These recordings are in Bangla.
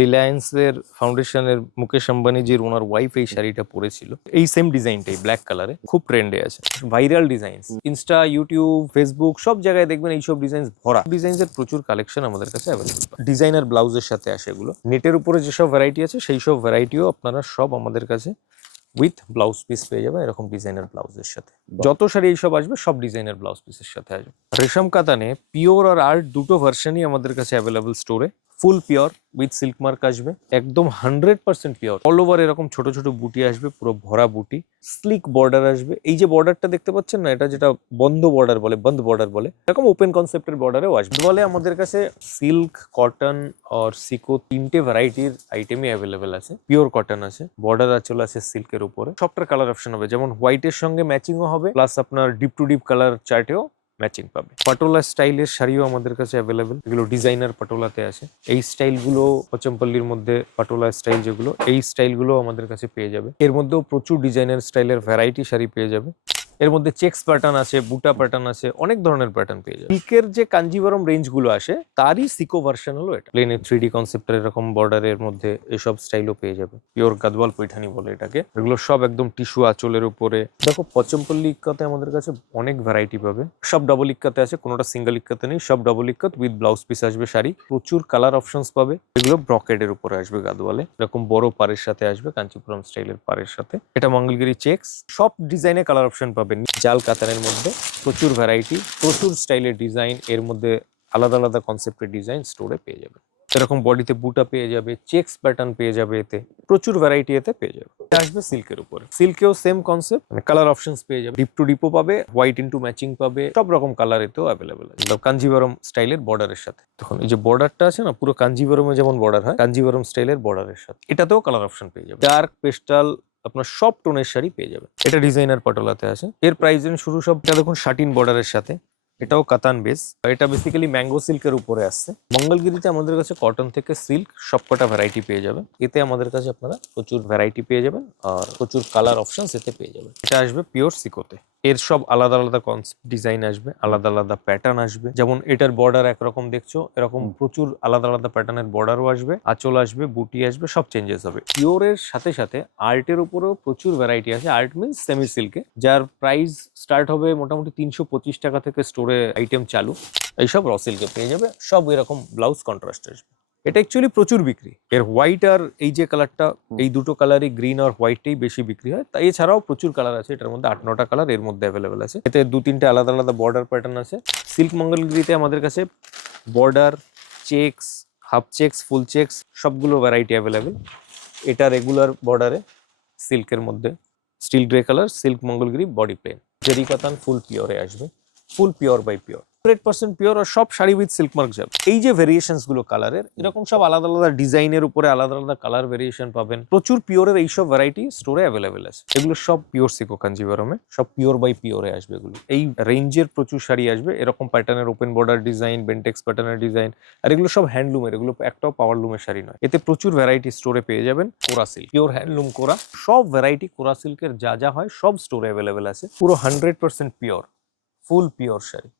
রিলায়েন্সের ফাউন্ডেশনের মুকেশ আম্বানিজির ওনার ওয়াইফ এই শাড়িটা পরেছিল। এই সেম ডিজাইনটাই ব্ল্যাক কালারে খুব ট্রেন্ডে আছে, viral design. Insta, YouTube, Facebook সব জায়গায় দেখবেন এইসব ডিজাইন ভরা। ডিজাইনের প্রচুর কালেকশন আমাদের কাছে অ্যাভেলেবল। ডিজাইনার ব্লাউজের সাথে আসে এগুলো। নেটের উপরে যেসব ভ্যারাইটি আছে সেই সব ভ্যারাইটিও আপনারা সব আমাদের কাছে উইথ ব্লাউজ পিস পেয়ে যাবে এরকম ডিজাইনার ব্লাউজের সাথে। যত শাড়ি এইসব আসবে সব ডিজাইনার ব্লাউজ পিসের সাথে আসবে। রেশম কাতানে পিওর আর আর্ট দুটো ভার্সনই আমাদের কাছে অ্যাভেলেবল স্টোরে। ফুল পিওর উইথ সিল্ক মার্ক আসবে, একদম 100% পিওর। অল ওভার এরকম ছোট ছোট বুটি আসবে, পুরো ভরা বুটি। স্লিক বর্ডার আসবে। এই যে বর্ডারটা দেখতে পাচ্ছেন না, এটা যেটা বন্ধ বর্ডার বলে, এরকম ওপেন কনসেপ্টের বর্ডারেও আসবে। বলে আমাদের কাছে সিল্ক, কটন আর সিকো তিনটে ভ্যারাইটির আইটেমই অ্যাভেলেবেল আছে। পিওর কটন আছে, বর্ডার আঁচল আছে সিল্কের উপরে। সবটার কালার অপশন হবে, যেমন হোয়াইটের সঙ্গে ম্যাচিংও হবে, প্লাস আপনার ডিপ টু ডিপ কালার চার্টেও ম্যাচিং পাবে। পাটোলা স্টাইলের শাড়িও আমাদের কাছে অ্যাভেলেবেল, এগুলো ডিজাইনার পাটোলাতে আছে। এই স্টাইলগুলো পচমপল্লির মধ্যে পাটোলা স্টাইল যেগুলো, এই স্টাইলগুলো আমাদের কাছে পেয়ে যাবে। এর মধ্যেও প্রচুর ডিজাইনার স্টাইলের ভ্যারাইটি শাড়ি পেয়ে যাবে। এর মধ্যে চেক্স প্যাটার্ন আছে, বুটা প্যাটার্ন আছে, অনেক ধরনের প্যাটার্ন পেয়ে যাবে। সিল্কের যে কাঞ্জিভারম রেঞ্জ গুলো আসে তারই সিকো ভার্সন হলো এটা। প্লেনে 3D কনসেপ্টের এরকম বর্ডারের মধ্যে এসব স্টাইলও পেয়ে যাবে। পিওর গাদওয়াল পৈঠানি বলে এটাকে। এগুলো সব একদম টিস্যু আঁচলের উপরে। দেখো পচমপল্লি ইক্কাতে আমাদের কাছে অনেক ভ্যারাইটি পাবে। সব ডাবল ইক্কাতে আছে, কোনোটা সিঙ্গেল ইক্কাতে নেই, সব double ikat with blouse piece আসবে শাড়ি। প্রচুর কালার অপশনস পাবে। এগুলো ব্রকেডের উপরে আসবে গাদওয়ালে, এরকম বড় পাড়ের সাথে আসবে, কাঞ্চিপুরম স্টাইলের পাড়ের সাথে। এটা মঙ্গলগিরি চেক্স। সব ডিজাইনে কালার অপশন পাবেন। জাল কাতানের মধ্যে প্রচুর ভ্যারাইটি, প্রচুর স্টাইলের ডিজাইন, এর মধ্যে আলাদা আলাদা কনসেপ্টের ডিজাইন স্টোরে পেয়ে যাবে। এরকম বডিতে বুটা পেয়ে যাবে, চেক্স প্যাটার্ন পেয়ে যাবে, এতে প্রচুর ভ্যারাইটি এতে পেয়ে যাবে। এটা আসবে সিল্কের উপরে। সিল্কেও সেম কনসেপ্ট, মানে কালার অপশনস পেয়ে যাবে। ডিপ টু ডিপও পাবে, হোয়াইট ইনটু ম্যাচিং পাবে, সব রকম কালার এতেও অ্যাভেলেবেল আছে। কাঞ্জিভারম স্টাইলের বর্ডারের সাথে। তখন এই যে বর্ডারটা আছে না, পুরো কাঞ্জিভারমে যেমন বর্ডার হয়, কাঞ্জিভারম স্টাইলের বর্ডারের সাথে এটাতেও কালার অপশন পেয়ে যাবে। ডার্ক, পেস্টাল, আপনার সব টোনের শাড়ি পেয়ে যাবে। এটা ডিজাইনার পাটোলাতে আছে। এর প্রাইস রেঞ্জ শুরু সব, এটা দেখুন শাটিন বর্ডারের সাথে, এটাও কাতান বেস। এটা বেসিক্যালি ম্যাঙ্গো সিল্কের উপরে আসছে। মঙ্গলগিরিতে আমাদের কাছে কটন থেকে সিল্ক সবকটা ভ্যারাইটি পেয়ে যাবেন। এতে আমাদের কাছে আপনারা প্রচুর ভ্যারাইটি পেয়ে যাবেন আর প্রচুর কালার অপশনস এতে পেয়ে যাবেন। এটা আসবে পিওর সিকোতে। এর সব আলাদা আলাদা কনসেপ্ট ডিজাইন আসবে, আলাদা আলাদা প্যাটার্ন আসবে। যেমন এটার বর্ডার একরকম দেখছো, এরকম প্রচুর আলাদা আলাদা প্যাটার্নের বর্ডারও আসবে, আঁচল আসবে, বুটি আসবে, সব চেঞ্জেস হবে। পিওরের সাথে সাথে আর্টের উপরেও প্রচুর ভ্যারাইটি আছে। আর্ট মিনস সেমি সিল্কে, যার প্রাইস স্টার্ট হবে মোটামুটি 325 টাকা থেকে স্টোরে আইটেম চালু। এইসব র সিল্কে পেয়ে যাবে। সব এরকম ব্লাউজ কন্ট্রাস্ট আসবে। এটা অ্যাকচুয়ালি প্রচুর বিক্রি। এর হোয়াইট আর এই যে কালারটা, এই দুটো কালারই, গ্রিন আর হোয়াইটটাই বেশি বিক্রি হয়। তাই এছাড়াও প্রচুর কালার আছে, এটার মধ্যে 8-9টা কালার এর মধ্যে অ্যাভেলেবেল আছে। এতে 2-3টে আলাদা আলাদা বর্ডার প্যাটার্ন আছে। সিল্ক মঙ্গলগিরিতে আমাদের কাছে border, checks, half checks, full checks সবগুলো ভ্যারাইটি অ্যাভেলেবেল। এটা রেগুলার বর্ডারে সিল্কের মধ্যে steel grey colour, silk Mangalagiri body plain. Zari katan full পিওরে আসবে, full pure by pure, 100% pure. আর সব শাড়ি উইথ সিল্ক মার্ক যাবে। এই যে ভেরিয়েশনস গুলো কালারের, এরকম সব আলাদা আলাদা ডিজাইনের উপরে আলাদা আলাদা কালার ভেরিয়েশন পাবেন। প্রচুর পিওরের এইসব ভ্যারাইটি স্টোরে অ্যাভেলেবেল আছে। এগুলো সব পিওর সিকো কাঞ্জিভারমে, সব পিওর বাই পিওরে আসবে এগুলো। এই রেঞ্জের প্রচুর শাড়ি আসবে, এরকম প্যাটার্নের ওপেন বর্ডার ডিজাইন, বেন্টেক্স প্যাটার্নের ডিজাইন। আর এগুলো সব হ্যান্ডলুমের, এগুলো একটাও পাওয়ার লুমের শাড়ি নয়। এতে প্রচুর ভ্যারাইটি স্টোরে পেয়ে যাবেন। কোরা সিল্ক, পিওর হ্যান্ডলুম কোরা, সব ভ্যারাইটি কোরা সিল্কের যা যা হয় সব স্টোরে অ্যাভেলেবেল আছে। পুরো 100% পিওর, ফুল পিওর শাড়ি।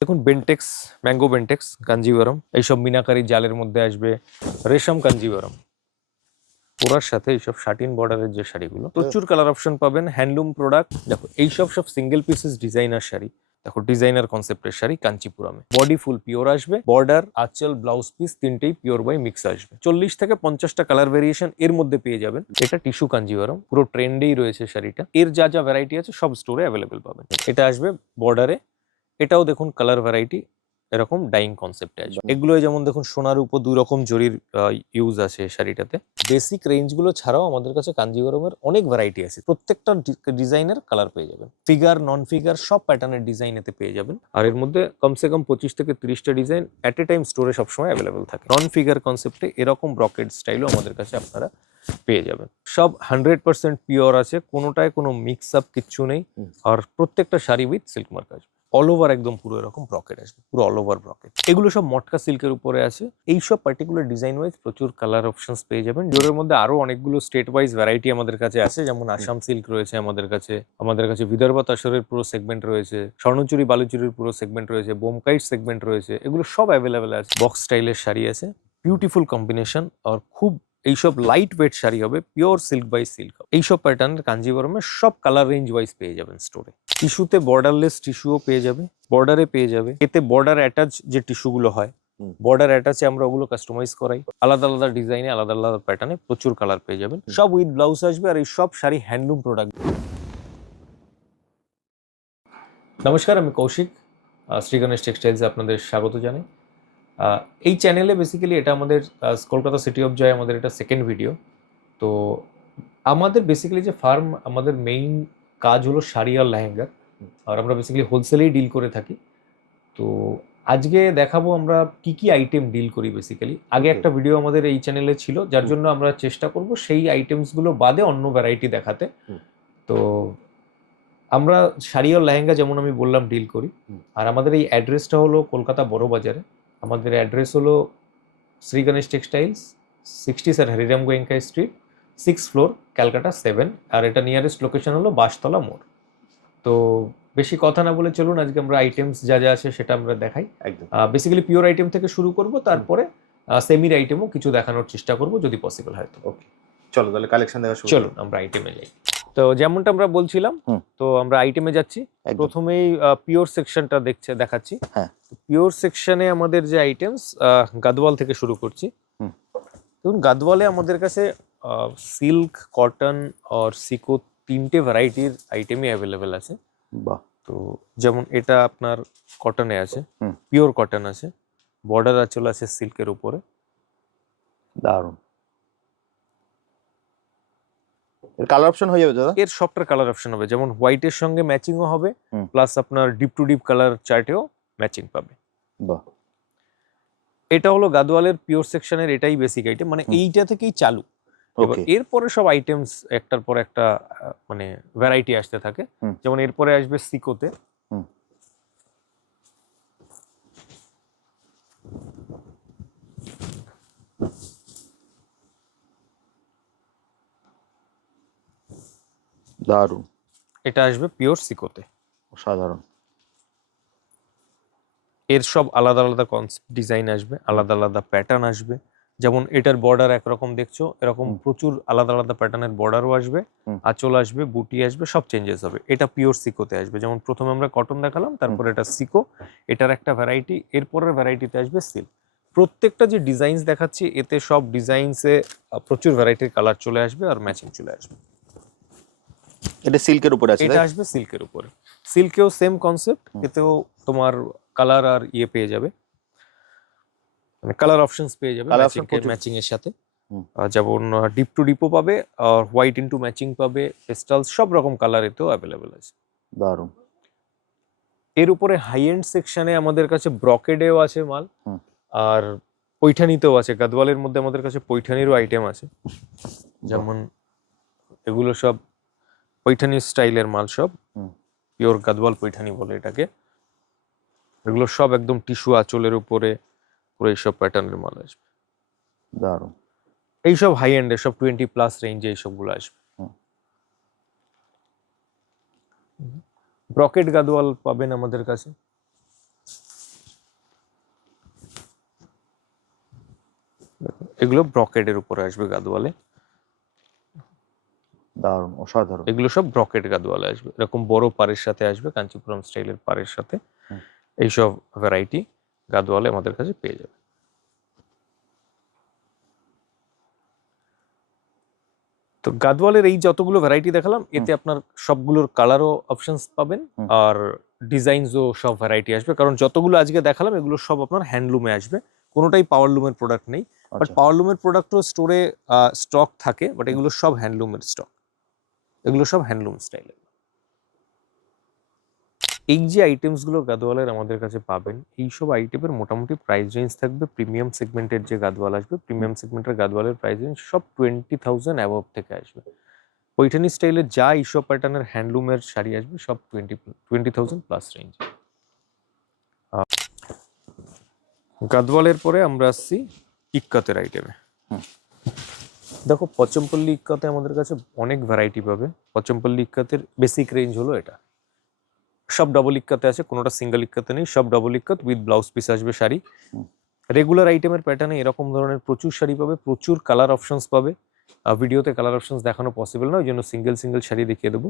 দেখুন বেন্টেক্স, ম্যাঙ্গো বেন্টেক্স, কাঞ্জিভারম, এইসব মিনাকারি জালের মধ্যে আসবে। রেশম কাঞ্জিভারম, ওরার সাথে এইসব শাটিন বর্ডারের যে শাড়িগুলো, প্রচুর কালার অপশন পাবেন। Handloom product. দেখো এইসব সব সিঙ্গেল পিসেস ডিজাইনার শাড়ি। দেখো ডিজাইনার কনসেপ্টের শাড়ি কাঞ্চিপুরমে। বডি ফুল পিওর আসবে, বর্ডার, আঁচল, ব্লাউজ পিস তিনটেই পিওর বাই মিক্স আসবে। 40 থেকে 50টা কালার ভেরিয়েশন এর মধ্যে পেয়ে যাবেন। এটা টিস্যু কাঞ্জিভারম, পুরো ট্রেন্ডেই রয়েছে শাড়িটা। এর যা যা ভ্যারাইটি আছে সব স্টোরে অ্যাভেলেবেল পাবেন। এটা আসবে বর্ডারে। এটাও দেখুন কালার ভ্যারাইটি এরকম ডাইং কনসেপ্টে আসবে। এগুলো যেমন দেখুন সোনার উপর 2 রকম জরির ইউজ আছে শাড়িটাতে। বেসিক রেঞ্জগুলো ছাড়াও আমাদের কাছে কাঞ্জিভারমের অনেক ভ্যারাইটি আছে। প্রত্যেকটা ডিজাইনের কালার পেয়ে যাবেন। ফিগার, নন ফিগার সব প্যাটার্নের ডিজাইন এতে পেয়ে যাবেন। আর এর মধ্যে কমসে কম 25 থেকে 30টা ডিজাইন এট এ টাইম স্টোরে সবসময় অ্যাভেলেবেল থাকে। নন ফিগার কনসেপ্টে এরকম ব্রকেড স্টাইলও আমাদের কাছে আপনারা পেয়ে যাবেন। সব 100% পিওর আছে, কোনোটায় কোনো মিক্স আপ কিচ্ছু নেই। আর প্রত্যেকটা শাড়ি উইথ সিল্ক মার্ক আসবে। অল ওভার একদম পুরো এরকম ব্রকেট আসবে, পুরো অল ওভার ব্রকেট। এগুলো সব মটকা সিল্কের উপরে আছে। এইসব পার্টিকুলার ডিজাইন ওয়াইজ প্রচুর কালার অপশনস পেয়ে যাবেন। জোরের মধ্যে আরো অনেকগুলো স্টেট ওয়াইজ ভ্যারাইটি আমাদের কাছে আছে, যেমন আসাম সিল্ক রয়েছে আমাদের কাছে বিদর্ভ তাসরের পুরো সেগমেন্ট রয়েছে, স্বর্ণচুরি বালুচুরির পুরো সেগমেন্ট রয়েছে, বোমকাইট সেগমেন্ট রয়েছে। এগুলো সব অ্যাভেলেবেল আছে। বক্স স্টাইলের শাড়ি আছে, বিউটিফুল কম্বিনেশন আর খুব এইসব লাইট ওয়েট শাড়ি হবে, পিওর সিল্ক বাই সিল্ক। এইসব প্যাটার্নের কাঞ্জিভরমের সব কালার রেঞ্জ ওয়াইজ পেয়ে যাবেন স্টোরে। টিস্যুতে বর্ডারলেস টিস্যুও পেয়ে যাবে, বর্ডারে পেয়ে যাবে, এতে বর্ডার অ্যাটাচ যে টিস্যুগুলো হয়, বর্ডার অ্যাটাচে আমরা ওগুলো কাস্টমাইজ করাই, আলাদা আলাদা ডিজাইনে আলাদা আলাদা প্যাটার্নে প্রচুর কালার পেয়ে যাবেন। সব উইথ ব্লাউজ আসবে, আর এই সব শাড়ি হ্যান্ডলুম প্রোডাক্ট। নমস্কার, আমি কৌশিক, শ্রী গণেশ টেক্সটাইলসে আপনাদের স্বাগত জানাই। এই চ্যানেলে বেসিক্যালি এটা আমাদের কলকাতা সিটি অফ জয় আমাদের এটা সেকেন্ড ভিডিও। তো আমাদের বেসিক্যালি যে ফার্ম, আমাদের মেইন কাজ হলো শাড়ি আর লেহেঙ্গা, আর আমরা বেসিক্যালি হোলসেলেই ডিল করে থাকি। তো আজকে দেখাবো আমরা কি কি আইটেম ডিল করি বেসিক্যালি। আগে একটা ভিডিও আমাদের এই চ্যানেলে ছিল, যার জন্য আমরা চেষ্টা করব সেই আইটেমসগুলো বাদে অন্য ভ্যারাইটি দেখাতে। তো আমরা শাড়ি আর লেহেঙ্গা যেমন আমি বললাম ডিল করি, আর আমাদের এই অ্যাড্রেসটা হলো কলকাতা বড় বাজারে। আমাদের অ্যাড্রেস হলো Shri Ganesh textiles, 67 Hariram Goenka street, 6th floor, Calcutta 7। আর এটা নিয়ারেস্ট লোকেশন হলো বাসতলা মোড়। তো বেশি কথা না বলে চলুন আজকে আমরা আইটেমস যা যা আছে সেটা আমরা দেখাই। একদম বেসিক্যালি পিওর আইটেম থেকে শুরু করব, তারপরে সেমির আইটেমও কিছু দেখানোর চেষ্টা করব যদি পসিবল হয় তো। ওকে, চলো তাহলে কালেকশন দেখা শুরু। চলুন আমরা আইটেমে যাই। তো যেমনটা আমরা বলছিলাম, তো আমরা আইটেমে যাচ্ছি। প্রথমেই পিওর সেকশনটা দেখাচ্ছি। পিওর সেকশনে আমাদের যে আইটেমস, গাদওয়াল থেকে শুরু করছি। দেখুন, গাদওয়ালে আমাদের কাছে সিল্ক, কটন আর সিকো তিনটে ভ্যারাইটির আইটেমই অ্যাভেলেবেল আছে। বাহ। তো যেমন এটা আপনার কটনে আছে, পিওর কটন আছে, বর্ডার আঁচল আছে সিল্কের উপরে। দারুণ। এর কালার অপশন হয়ে যাবে দাদা? এর সবটার কালার অপশন হবে, যেমন হোয়াইটের সঙ্গে ম্যাচিংও হবে, প্লাস আপনার ডিপ টু ডিপ কালার চার্টেও ম্যাচিং পাবে। বাহ। এটা হলো গাদওয়ালের পিওর সেকশনের এটাই বেসিক আইটেম, মানে এইটা থেকেই চালু। এবার এরপরে সব আইটেমস একটার পর একটা মানে ভ্যারাইটি আসতে থাকে। যেমন এরপরে আসবে সিকোতে। দারুণ। এটা আসবে পিওর সিকোতে। সাধারণ। এর সব আলাদা আলাদা কনসেপ্ট ডিজাইন আসবে, আলাদা আলাদা প্যাটার্ন আসবে। যেমন এটার বর্ডার একরকম দেখছো, এরকম প্রচুর আলাদা আলাদা প্যাটার্নের বর্ডারও আসবে, আঁচল আসবে, বুটি আসবে, সব চেঞ্জেস হবে। এটা পিওর সিকোতে আসবে। যেমন প্রথমে আমরা কটন দেখালাম, তারপর এটা সিকো, এটার একটা ভ্যারাইটি, এরপরের ভ্যারাইটিতে আসবে সিল্ক। প্রত্যেকটা যে ডিজাইনস দেখাচ্ছি, এতে সব ডিজাইনসে প্রচুর ভ্যারাইটির কালার চলে আসবে আর ম্যাচিং চলে আসবে। এটা সিল্কের উপরে আছে? এটা আসবে সিল্কের উপরে। সিল্কেও সেম কনসেপ্ট, এতেও তোমার কালার আর ইয়ে পেয়ে যাবে, মানে কালার অপশনস পেয়ে যাবে ম্যাচিং এর সাথে। যেমন ডিপ টু ডিপও পাবে, আর হোয়াইট ইনটু ম্যাচিং পাবে, পেস্টাল, সব রকম কালার এতেও অ্যাভেলেবেল আছে। দারুণ। এর উপরে হাই এন্ড সেকশনে আমাদের কাছে ব্রকেডেও আছে মাল, আর পৈঠানিতেও আছে। গাদওয়ালের মধ্যে আমাদের কাছে পৈঠানিরও আইটেম আছে। যেমন এগুলো সব পৈঠানি স্টাইলের মাল, সব পিওর গাদওয়াল পৈঠানি বলে এটাকে। এগুলো সব একদম টিস্যু আঁচলের উপরে পুরো এইসব প্যাটার্নের মাল আসবে। দারুণ। এইসব হাই এন্ড সব 20+ রেঞ্জে এইসবগুলো আসবে। ব্রকেট গাদওয়াল পাবেন আমাদের কাছে। এগুলো ব্রকেটের উপরে আসবে গাদওয়ালে। দারুণ, অসাধারণ। এগুলো সব ব্রকেট গাদওয়ালে আসবে, এরকম বড় পাড়ের সাথে আসবে, কাঞ্চিপুরম স্টাইলের পাড়ের সাথে। এইসব ভ্যারাইটি গাদওয়ালে আমাদের কাছে পেয়ে যাবে। তো গাদওয়ালের এই যতগুলো ভ্যারাইটি দেখালাম, এতে আপনার সবগুলোর কালারও অপশনস পাবেন, আর ডিজাইনসও সব ভ্যারাইটি আসবে। কারণ যতগুলো আজকে দেখালাম এগুলো সব আপনার হ্যান্ডলুমে আসবে, কোনোটাই পাওয়ারলুমের প্রোডাক্ট নেই। বাট পাওয়ারলুমের প্রোডাক্টও স্টোরে স্টক থাকে, বাট এগুলো সব হ্যান্ডলুমের স্টক, এগুলো সব হ্যান্ডলুম স্টাইলের। এই যে আইটেমসগুলো গাদওয়ালের আমাদের কাছে পাবেন, এইসব আইটেমের মোটামুটি প্রাইস রেঞ্জ থাকবে। প্রিমিয়াম সেগমেন্টের যে গাদওয়াল আসবে, প্রিমিয়াম সেগমেন্টের গাদওয়ালের প্রাইস রেঞ্জ সব 20,000 অ্যাবভ থেকে আসবে। পৈঠানি স্টাইলের যা এইসব প্যাটার্নের হ্যান্ডলুমের শাড়ি আসবে, সব 20,000+ রেঞ্জ। গাদওয়ালের পরে আমরা আসছি ইক্কাতের আইটেমে। দেখো, পচমপল্লী ইক্কাতে আমাদের কাছে অনেক ভ্যারাইটি পাবে। পচমপল্লী ইক্কাতের বেসিক রেঞ্জ হলো এটা। সব ডাবল ইক্কাতে আছে, কোনোটা সিঙ্গেল ইক্কাতে নেই, সব double ikat with blouse piece আসবে শাড়ি। রেগুলার আইটেমের প্যাটার্নে এরকম ধরনের প্রচুর শাড়ি পাবে, প্রচুর কালার অপশনস পাবে। ভিডিওতে কালার অপশনস দেখানো পসিবল নয়, ওই জন্য সিঙ্গেল সিঙ্গেল শাড়ি দেখিয়ে দেবো।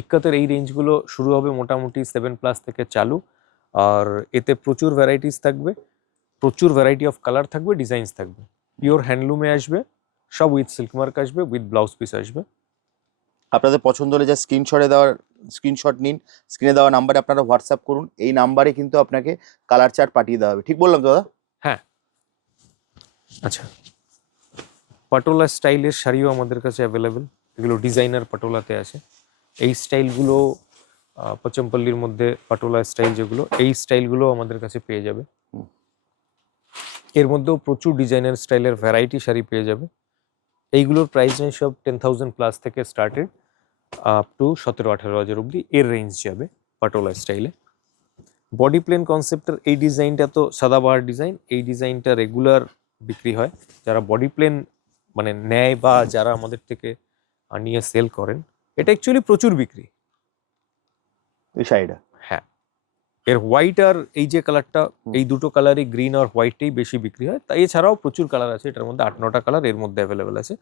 ইক্কাতের এই রেঞ্জগুলো শুরু হবে মোটামুটি 7+ থেকে চালু, আর এতে প্রচুর ভ্যারাইটিস থাকবে, প্রচুর ভ্যারাইটি অফ কালার থাকবে, ডিজাইনস থাকবে। পিওর হ্যান্ডলুমে আসবে, সব উইথ সিল্ক মার্ক আসবে, উইথ ব্লাউজ পিস আসবে। আপনাদের পছন্দ হলে যা স্ক্রিনশট নিন, স্ক্রিনে দেওয়া নাম্বারে আপনারা হোয়াটসঅ্যাপ করুন, এই নাম্বারে কিন্তু আপনাকে কালার চার্ট পাঠিয়ে দেওয়া হবে। ঠিক বললাম তো দাদা? হ্যাঁ, আচ্ছা, পাটোলা স্টাইলের শাড়িও আমাদের কাছে অ্যাভেলেবেল, এগুলো ডিজাইনার পাটোলাতে আছে। এই স্টাইলগুলো পচমপল্লির মধ্যে পাটোলা স্টাইল যেগুলো, এই স্টাইলগুলো আমাদের কাছে পেয়ে যাবে। এর মধ্যেও প্রচুর ডিজাইনার স্টাইলের ভ্যারাইটি শাড়ি পেয়ে যাবে। এইগুলোর প্রাইস রেঞ্জ সব 10,000+ থেকে স্টার্টেড আপ টু 17-18 হাজার অব্দি এর রেঞ্জ যাবে পাটোলা স্টাইলে। বডি প্লেন কনসেপ্টের এই ডিজাইনটা তো সাদাবাহার ডিজাইন, এই ডিজাইনটা রেগুলার বিক্রি হয়। যারা বডি প্লেন মানে নেয় বা যারা আমাদের থেকে নিয়ে সেল করেন, এটা অ্যাকচুয়ালি প্রচুর বিক্রি। এই শাড়িটা হ্যাঁ, এর হোয়াইট আর এই যে কালারটা, এই দুটো কালারই, গ্রিন আর হোয়াইটটাই বেশি বিক্রি হয়। তাই এছাড়াও প্রচুর কালার আছে, এটার মধ্যে 8-9টা কালার এর মধ্যে অ্যাভেলেবেল আছে।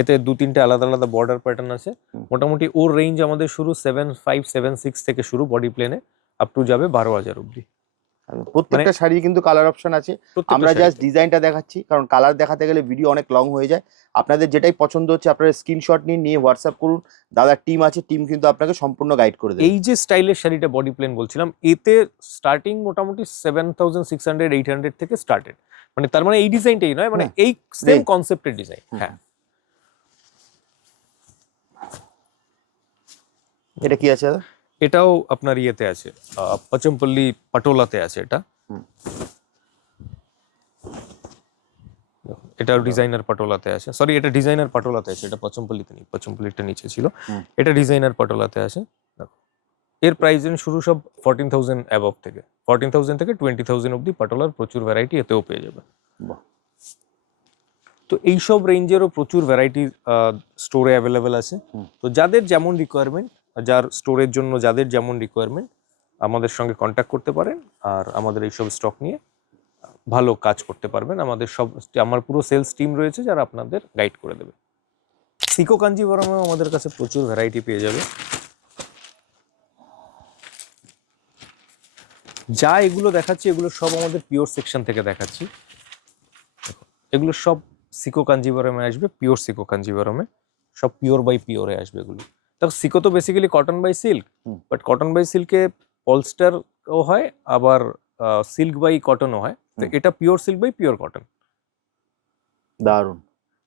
এতে 2-3টে আলাদা আলাদা বর্ডার প্যাটার্ন আছে। মোটামুটি ওর রেঞ্জ আমাদের শুরু 7.5-7.6 থেকে শুরু বডি প্লেনে, আপ টু যাবে 12,000 অব্দি। প্রত্যেকটা শাড়ি কিন্তু কালার অপশন আছে। প্রত্যেকটা আমরা জাস্ট শাড়িতে। ডিজাইনটা দেখাচ্ছি, কারণ কালার দেখাতে গেলে ভিডিও অনেক লং হয়ে যায়। আপনাদের যেটাই পছন্দ হচ্ছে আপনারা স্ক্রিনশট নিন, নিয়ে হোয়াটসঅ্যাপ করুন। দাদার টিম আছে, টিম কিন্তু আপনাকে সম্পূর্ণ গাইড করে দেবে। এই যে স্টাইলের শাড়িটা বডি প্লেন বলছিলাম, এতে স্টার্টিং মোটামুটি 7,600-800 থেকে স্টার্টেড। মানে তার মানে এই ডিজাইনটাই নয়, মানে এই সেম কনসেপ্টের ডিজাইন। হ্যাঁ, এটা কি আছে দাদা? এটাও আপনার ইয়েতে আছে, পচমপল্লি পাটোলাতে আছে এটা। এটাও ডিজাইনার পাটোলাতে আছে, সরি এটা ডিজাইনার পাটোলাতে আছে, এটা পচমপল্লিতে নেই, পচমপল্লিটা নিচে ছিল। এটা ডিজাইনার পাটোলাতে আছে। দেখো, এর প্রাইস রেঞ্জ শুরু সব 14,000 অ্যাবভ থেকে, 14,000 থেকে 20,000 অব্দি পাটোলার প্রচুর ভ্যারাইটি এতেও পেয়ে যাবে। বাহ। তো এইসব রেঞ্জেরও প্রচুর ভ্যারাইটি স্টোরে অ্যাভেলেবেল আছে। তো যাদের যেমন রিকোয়ারমেন্ট, যার স্টোরের জন্য যাদের যেমন রিকোয়ারমেন্ট, আমাদের সঙ্গে কন্ট্যাক্ট করতে পারেন, আর আমাদের এইসব স্টক নিয়ে ভালো কাজ করতে পারবেন। আমার পুরো সেলস টিম রয়েছে যারা আপনাদের গাইড করে দেবে। সিকো কাঞ্জিভরমেও আমাদের কাছে প্রচুর ভ্যারাইটি পেয়ে যাবে। যা এগুলো দেখাচ্ছি, এগুলো সব আমাদের পিওর সেকশন থেকে দেখাচ্ছি। এগুলো সব সিকো কাঞ্জিভরমে আসবে, পিওর সিকো কাঞ্জিভরমে, সব পিওর বাই পিওরে আসবে এগুলো। তো সিকো তো basically cotton by silk, but cotton by সিল্কে পলস্টারও হয়, আবার সিল্ক বাই কটনও হয়। তো এটা pure silk by pure cotton. দারুণ।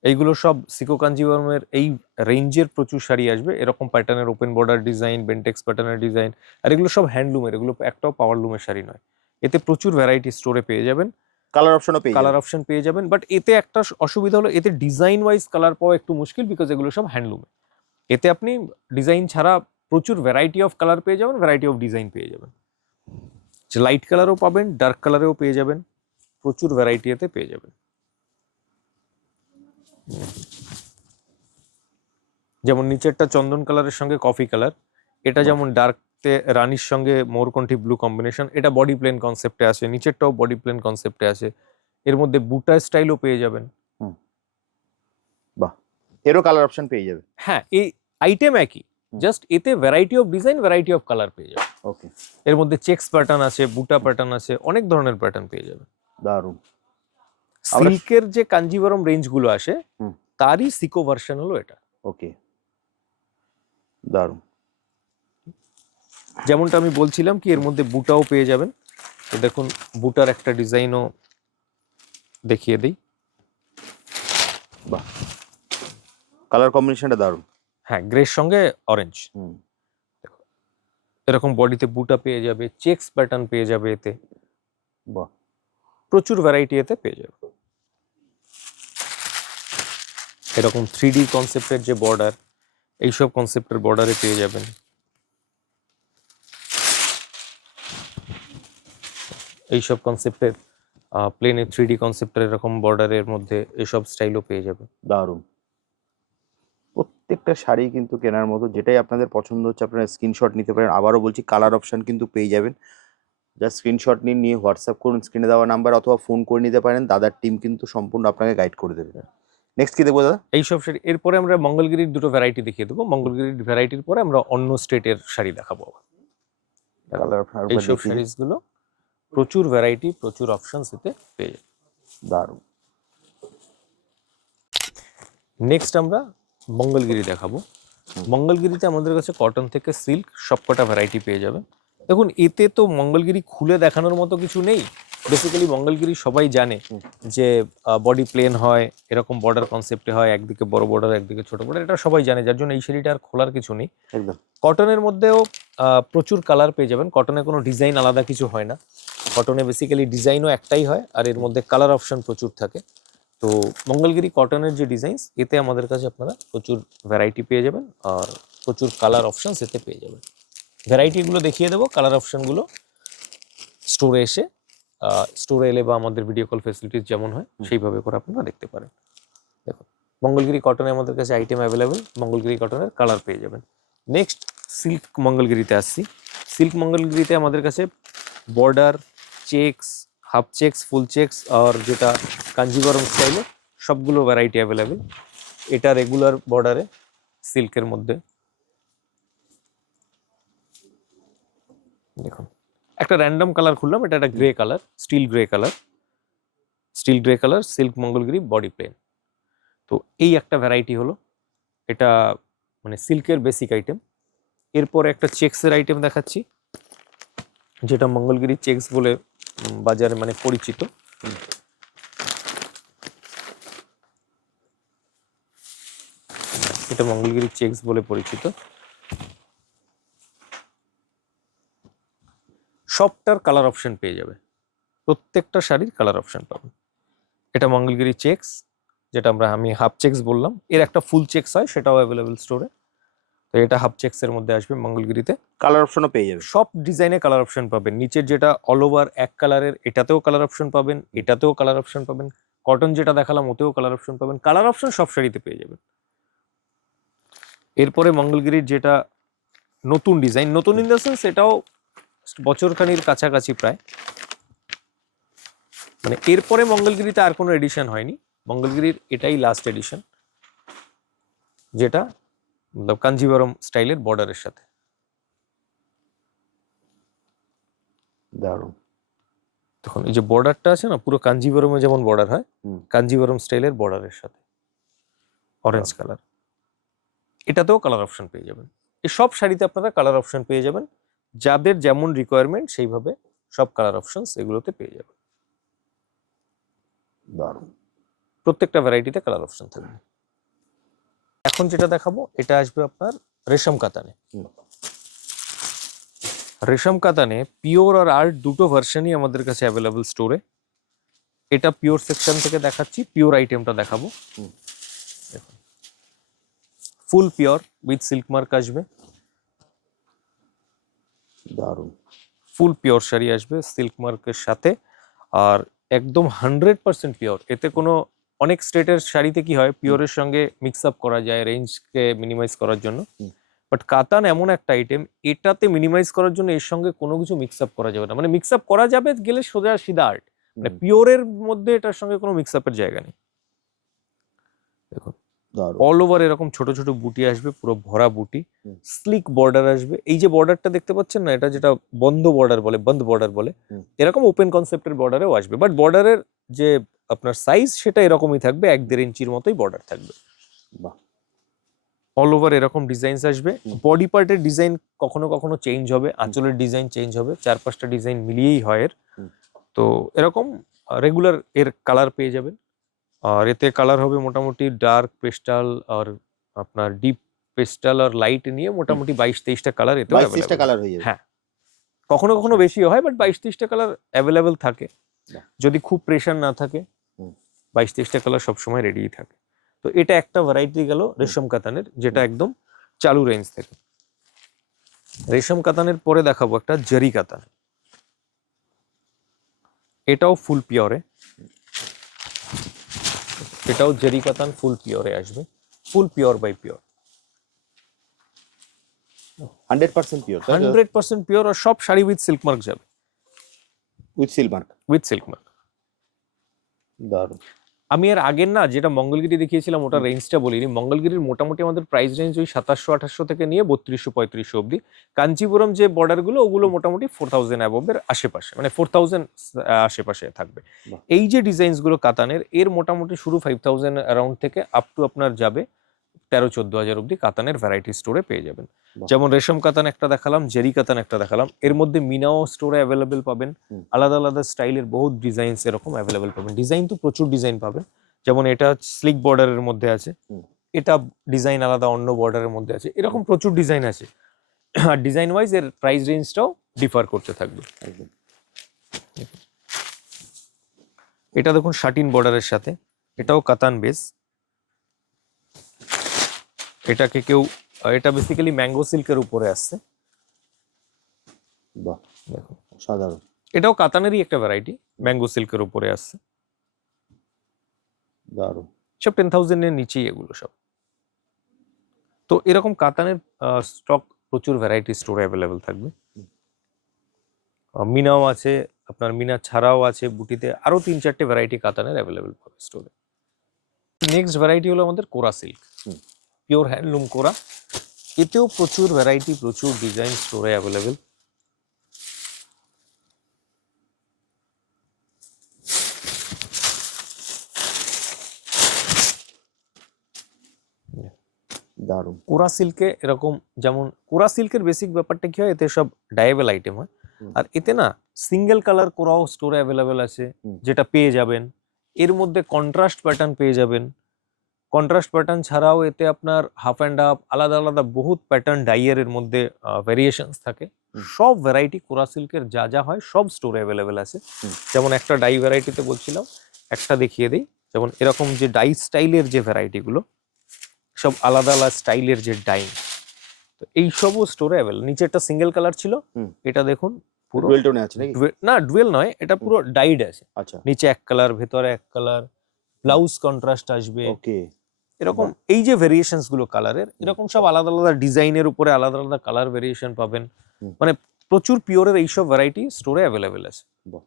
এইগুলো সব সিকো কাঞ্জিভরমের এই রেঞ্জের প্রচুর শাড়ি আসবে, এরকম প্যাটার্নের ওপেন বর্ডার ডিজাইন, বেন্টেক্স প্যাটার্নের ডিজাইন, আর এগুলো সব হ্যান্ডলুমের, এগুলো একটাও পাওয়ার লুমের শাড়ি নয়। এতে প্রচুর ভ্যারাইটি স্টোরে পেয়ে যাবেন, কালার অপশনও পেয়ে কালার যাবেন। অপশন পেয়ে যাবেন। বাট এতে একটা অসুবিধা হলো, এতে ডিজাইন ওয়াইজ কালার পাওয়া একটু মুশকিল, বিকজ এগুলো সব হ্যান্ডলুমে। এতে আপনি ডিজাইন ছাড়া প্রচুর ভ্যারাইটি অফ কালার পেয়ে যাবেন, ভ্যারাইটি অফ ডিজাইন পেয়ে যাবেন। লাইট কালারও পাবেন, ডার্ক কালারেও পেয়ে যাবেন, প্রচুর ভ্যারাইটি এতে পেয়ে যাবেন। যেমন নিচেরটা চন্দন কালারের সঙ্গে কফি কালার, এটা যেমন ডার্কতে রানীর সঙ্গে মোরকণ্ঠী ব্লু কম্বিনেশন, এটা বডি প্লেন কনসেপ্টে আছে, নিচেরটাও বডি প্লেন কনসেপ্টে আছে। এর মধ্যে বুটা স্টাইলও পেয়ে যাবেন। বাহ, এরও কালার অপশন পেয়ে যাবে। হ্যাঁ, এই আইটেম একই, জাস্ট এতে variety of design, variety of colour পেয়ে যাবে। ওকে। এর মধ্যে চেকস প্যাটার্ন আছে, বুটা প্যাটার্ন আছে, অনেক ধরনের প্যাটার্ন পেয়ে যাবে। দারুণ। সিল্কের যে কাঞ্জিভরম রেঞ্জ গুলো আসে, তারই সিকো ভার্সন হলো এটা। ওকে, দারুণ। যেমনটা আমি বলছিলাম কি, এর মধ্যে বুটাও পেয়ে যাবেন। তো দেখুন, বুটার একটা ডিজাইনও দেখিয়ে দিই। বাহ, কালার কম্বিনেশনটা দারুণ। হ্যাঁ, গ্রের সঙ্গে অরেঞ্জ। এরকম বডিতে বুটা পেয়ে যাবে, চেকস প্যাটার্ন পেয়ে যাবে এতে। বাহ, প্রচুর ভ্যারাইটি এতে পেয়ে যাবে। এরকম 3D কনসেপ্টের যে বর্ডার, এইসব কনসেপ্টের বর্ডারে পেয়ে যাবেন। এইসব কনসেপ্টের প্লেনে 3D কনসেপ্টের এরকম বর্ডারের মধ্যে এসব স্টাইলও পেয়ে যাবে। দারুণ। প্রত্যেকটা শাড়ি কিন্তু কেনার মতো, যেটাই আপনাদের পছন্দ হচ্ছে আপনারা স্ক্রিনশট নিতে পারেন। আবারও বলছি, কালার অপশন কিন্তু পেয়ে যাবেন। যা স্ক্রিনশট নিন, নিয়ে হোয়াটসঅ্যাপ করুন স্ক্রিনে দেওয়া নাম্বার, অথবা ফোন করে নিতে পারেন, দাদার টিম কিন্তু সম্পূর্ণ আপনাকে গাইড করে দেবে। নেক্সট কি দেখবো দাদা? এইসব শাড়ি এরপরে আমরা মঙ্গলগিরির দুটো ভ্যারাইটি দেখিয়ে দেবো। মঙ্গলগিরির ভ্যারাইটির পরে আমরা অন্য স্টেটের শাড়ি দেখাবো। কালার আপনার এইসব শাড়িগুলো প্রচুর ভ্যারাইটি, প্রচুর অপশনস এতে পেয়ে যাবে। দারুণ। নেক্সট আমরা মঙ্গলগিরি দেখাবো। মঙ্গলগিরিতে আমাদের কাছে কটন থেকে সিল্ক সবকটা ভ্যারাইটি পেয়ে যাবে। দেখুন এতে তো মঙ্গলগিরি খুলে দেখানোর মতো কিছু নেই। বেসিক্যালি মঙ্গলগিরি সবাই জানে যে বডি প্লেন হয়, এরকম বর্ডার কনসেপ্টে হয়, একদিকে বড় বর্ডার একদিকে ছোট বর্ডার, এটা সবাই জানে, যার জন্য এই শাড়িটা আর খোলার কিছু নেই। একদম। কটনের মধ্যেও প্রচুর কালার পেয়ে যাবেন। কটনে কোনো ডিজাইন আলাদা কিছু হয় না। কটনে বেসিক্যালি ডিজাইনও একটাই হয়, আর এর মধ্যে কালার অপশন প্রচুর থাকে। তো মঙ্গলগিরি কটনের যে ডিজাইনস, এতে আমাদের কাছে আপনারা প্রচুর ভ্যারাইটি পেয়ে যাবেন, আর প্রচুর কালার অপশনস এতে পেয়ে যাবেন। ভ্যারাইটিগুলো দেখিয়ে দেবো, কালার অপশনগুলো স্টোরে এসে স্টোরে এলে বা আমাদের ভিডিও কল ফেসিলিটিস যেমন হয় সেইভাবে করে আপনারা দেখতে পারেন। দেখুন মঙ্গলগিরি কটনে আমাদের কাছে আইটেম অ্যাভেলেবেল, মঙ্গলগিরি কটনের কালার পেয়ে যাবেন। নেক্সট সিল্ক মঙ্গলগিরিতে আসছি। সিল্ক মঙ্গলগিরিতে আমাদের কাছে বর্ডার, চেকস, হাফ চেকস, ফুল চেকস আর যেটা কাঞ্জিবরম স্টাইলে সবগুলো ভ্যারাইটি অ্যাভেলেবেল। এটা রেগুলার বর্ডারে সিল্কের মধ্যে। দেখুন একটা র্যান্ডম কালার খুললাম, এটা একটা grey colour, still grey colour, still grey colour silk Mangalagiri body plane. তো এই একটা ভ্যারাইটি হলো, এটা মানে সিল্কের বেসিক আইটেম। এরপরে একটা চেক্সের আইটেম দেখাচ্ছি, যেটা মঙ্গলগিরি চেক্স বলে বাজারে মানে পরিচিত। এটা মঙ্গলগিরি চেক্স বলে পরিচিত। সবটার কালার অপশন পেয়ে যাবে, প্রত্যেকটা শাড়ির কালার অপশন পাবেন। এটা মঙ্গলগিরি চেক্স, যেটা আমি হাফ চেক্স বললাম, এর একটা ফুল চেক্স হয়, সেটাও অ্যাভেলেবেল স্টোরে। তো এটা হাফ চেক্স এর মধ্যে আসবে মঙ্গলগিরিতে। কালার অপশনও পেয়ে যাবে, সব ডিজাইনে কালার অপশন পাবেন। নিচের যেটা অল ওভার এক কালারের, এটাতেও কালার অপশন পাবেন, এটাতেও কালার অপশন পাবেন। কটন যেটা দেখালাম ওতেও কালার অপশন পাবেন। কালার অপশন সব শাড়িতে পেয়ে যাবেন। এরপরে মঙ্গলগিরির যেটা নতুন ডিজাইন, নতুন ইন দ্য সেন্স এটাও বছরখানির কাছাকাছি প্রায়, মানে এরপরে মঙ্গলগিরিতে আর কোনো এডিশন হয়নি। মঙ্গলগিরির এটাই লাস্ট এডিশন, যেটা কাঞ্জিবরম স্টাইলের বর্ডারের সাথে। দারুণ। তখন এই যে বর্ডারটা আছে না, পুরো কাঞ্জিবরমে যেমন বর্ডার হয়, হুম। কাঞ্জিবরম স্টাইলের বর্ডারের সাথে অরেঞ্জ কালার। এটাতেও কালার অপশন পেয়ে যাবেন। এই সব শাড়িতে আপনারা কালার অপশন পেয়ে যাবেন, যাদের যেমন রিকোয়ারমেন্ট সেইভাবে সব কালার অপশনস এগুলোতে পেয়ে যাবেন। দারুণ। প্রত্যেকটা ভ্যারাইটিতে কালার অপশন থাকবে। এখন যেটা দেখাবো এটা আসবে আপনার রেশম কাতানে। রেশম কাতানে পিওর আর আর্ট দুটো ভার্সনই আমাদের কাছে অ্যাভেলেবল স্টোরে। এটা পিওর সেকশন থেকে দেখাচ্ছি, পিওর আইটেমটা দেখাবো। ফুল পিওর উইথ সিল্ক মার্ক আসবে, দারুণ। ফুল পিওর শাড়ি আসবে সিল্ক মার্কের সাথে, আর একদম 100% পিওর। এতে কোনো অনেক স্টেটের শাড়িতে কি হয়, পিওরের সঙ্গে মিক্স আপ করা যায় রেঞ্জকে মিনিমাইজ করার জন্য, বাট কাতান এমন একটা আইটেম, এটাতে মিনিমাইজ করার জন্য এর সঙ্গে কোনো কিছু মিক্স আপ করা যাবে না। মানে মিক্স আপ করা যাবে গেলে সোজা সিধা আর্ট, মানে পিওরের মধ্যে এটার সঙ্গে কোনো মিক্স আপের জায়গা নেই। দেখুন অল ওভার এরকম ছোট ছোট বুটি আসবে, পুরো ভরা বুটি, স্লিক বর্ডার আসবে। এই যে বর্ডারটা দেখতে পাচ্ছেন না, এটা যেটা বন্ধ বর্ডার বলে, বন্ধ বর্ডার বলে, এরকম ওপেন কনসেপ্টের বর্ডারেও আসবে, বাট বর্ডারের যে আপনার সাইজ সেটা এরকমই থাকবে, 1-1.5 ইঞ্চির মতোই বর্ডার থাকবে। অল ওভার এরকম ডিজাইনস আসবে। বডি পার্টের ডিজাইন কখনো কখনো চেঞ্জ হবে, আঁচলের ডিজাইন চেঞ্জ হবে, 4-5টা ডিজাইন মিলিয়েই হয় এর। তো এরকম রেগুলার এর কালার পেয়ে যাবেন। আর এতে কালার হবে মোটামুটি ডার্ক পেস্টাল আর আপনার ডিপ পেস্টাল আর লাইট নিয়ে মোটামুটি 22-23টা কালার এতে 22-23টা কালার হয়ে যাবে। হ্যাঁ, কখনো কখনো বেশি হয়, বাট 22-23টা কালার অ্যাভেলেবেল থাকে। যদি খুব প্রেশার না থাকে 22-23টা কালার সবসময় রেডি থাকে। তো এটা একটা ভ্যারাইটি গেল রেশম কাতানের, যেটা একদম চালু রেঞ্জ থেকে। রেশম কাতানের পরে দেখাবো একটা জারি কাতান। এটাও ফুল পিওরে, এটাও জারি কাতান ফুল পিওরে আসবে, full pure by pure, 100% pure, 100% pure. আর সব শাড়ি উইথ সিল্ক মার্ক যাবে। With silk mark, with silk mark. দারুন। আমি এর আগের না যেটা মঙ্গলগিরি দেখিয়েছিলাম ওটা রেঞ্জটা বলিনি। মঙ্গলগিরির মোটামুটি আমাদের প্রাইস রেঞ্জ ওই 2700-2800 থেকে নিয়ে 3200-3500 অব্দি। কাঞ্চিপুরম যে বর্ডারগুলো ওগুলো মোটামুটি 4000 অ্যাবভের আশেপাশে, মানে 4000 আশেপাশে থাকবে। বাহ। এই যে ডিজাইনস গুলো কাতানের, এর মোটামুটি শুরু 5000 অ্যারাউন্ড থেকে আপ টু আপনার যাবে 13-14 হাজার অব্দি কাতানের ভ্যারাইটি স্টোরে পেয়ে যাবেন। বাহ। যেমন রেশম কাতান একটা দেখালাম, জেরি কাতান একটা দেখালাম, এর মধ্যে মিনাও স্টোরে অ্যাভেলেবেল পাবেন। হুম। আলাদা আলাদা স্টাইলের বহুত ডিজাইনস এরকম অ্যাভেলেবেল পাবেন। ডিজাইন তো প্রচুর ডিজাইন পাবেন, যেমন এটা স্লিক বর্ডারের মধ্যে আছে, হুম। এটা ডিজাইন আলাদা অন্য বর্ডারের মধ্যে আছে, এরকম প্রচুর ডিজাইন আছে। আর ডিজাইন ওয়াইজ এর প্রাইস রেঞ্জটাও ডিফার করতে থাকবে। একদম। এটা দেখুন শাটিন বর্ডারের সাথে, এটাও কাতান বেস। এটাকে কেউ, এটা বেসিক্যালি ম্যাঙ্গো সিল্কের উপরে আসছে। বাহ, দেখুন সাধারণ। এটাও কাতানেরই একটা ভ্যারাইটি, ম্যাঙ্গো সিল্কের উপরে আসছে। দারুন। সব 10,000 এর নিচেই এগুলো সব। তো এরকম কাতানের স্টক প্রচুর ভ্যারাইটি স্টোরে অ্যাভেলেবেল থাকবে। মিনাও আছে আপনার, মিনা ছাড়াও আছে বুটিতে, আরো 3-4টে ভ্যারাইটি কাতানের অ্যাভেলেবেল পাবে স্টোরে। নেক্সট ভ্যারাইটি হলো আমাদের কোরা সিল্ক, পিওর হ্যান্ডলুম কোরা। এতেও প্রচুর ভ্যারাইটি, প্রচুর ডিজাইন স্টোরে অ্যাভেলেবেল। দারুন। কোরা সিল্কে এরকম, যেমন কোরা সিল্কের বেসিক ব্যাপারটা কি হয়, এতে সব ডায়েবল আইটেম হয়। আর এতে না সিঙ্গেল কালার কোরাও স্টোরে অ্যাভেলেবেল আছে, যেটা পেয়ে যাবেন। এর মধ্যে কন্ট্রাস্ট প্যাটার্ন পেয়ে যাবেন। কন্ট্রাস্ট প্যাটার্ন ছাড়াও এতে আপনার হাফ অ্যান্ড হাফ আলাদা আলাদা বহুত প্যাটার্ন ডাইয়ের এর মধ্যে ভেরিয়েশনস থাকে। সব ভ্যারাইটি কোরা সিল্কের যা যা হয় সব স্টোরে অ্যাভেলেবেল আছে। যেমন একটা ডাই ভ্যারাইটিতে বলছিলাম, একটা দেখিয়ে দিই। যেমন এরকম যে ডাই স্টাইলের যে ভ্যারাইটিগুলো, সব আলাদা আলাদা স্টাইলের যে ডাই, তো এই সবও স্টোরে অ্যাভেলেবল। নিচে একটা সিঙ্গেল কালার ছিল, এটা দেখুন পুরো ডুয়েল টোনে আছে নাকি? না ডুয়েল নয়, এটা পুরো ডাইড আছে। আচ্ছা, নিচে এক কালার, ভেতরে এক কালার, ব্লাউজ কন্ট্রাস্ট আসবে। ওকে। এরকম এই যে ভেরিয়েশনস গুলো কালারের, এরকম সব আলাদা আলাদা ডিজাইনের উপরে আলাদা আলাদা কালার ভেরিয়েশন পাবেন। মানে প্রচুর পিওরের এইসব ভ্যারাইটি স্টোরে অ্যাভেলেবেল আছে। বাহ।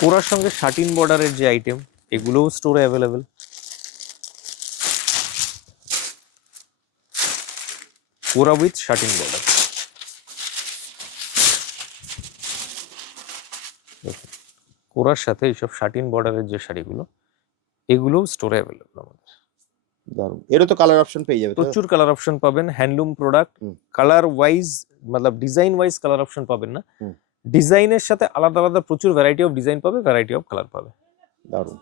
কোরার সঙ্গে শাটিন বর্ডারের যে আইটেম, এগুলোও স্টোরে অ্যাভেলেবেল। কোরা উইথ শাটিন বর্ডার, কোরার সাথে এইসব শাটিন বর্ডারের যে শাড়িগুলো, এগুলোও স্টোরে অ্যাভেলেবেল আমাদের। দারুন। এরও তো কালার অপশন পেয়ে যাবে তো? প্রচুর কালার অপশন পাবেন। হ্যান্ডলুম প্রোডাক্ট, কালার ওয়াইজ मतलब ডিজাইন ওয়াইজ কালার অপশন পাবেন না, ডিজাইনের সাথে আলাদা আলাদা প্রচুর ভ্যারাইটি অফ ডিজাইন পাবে, ভ্যারাইটি অফ কালার পাবে। দারুন।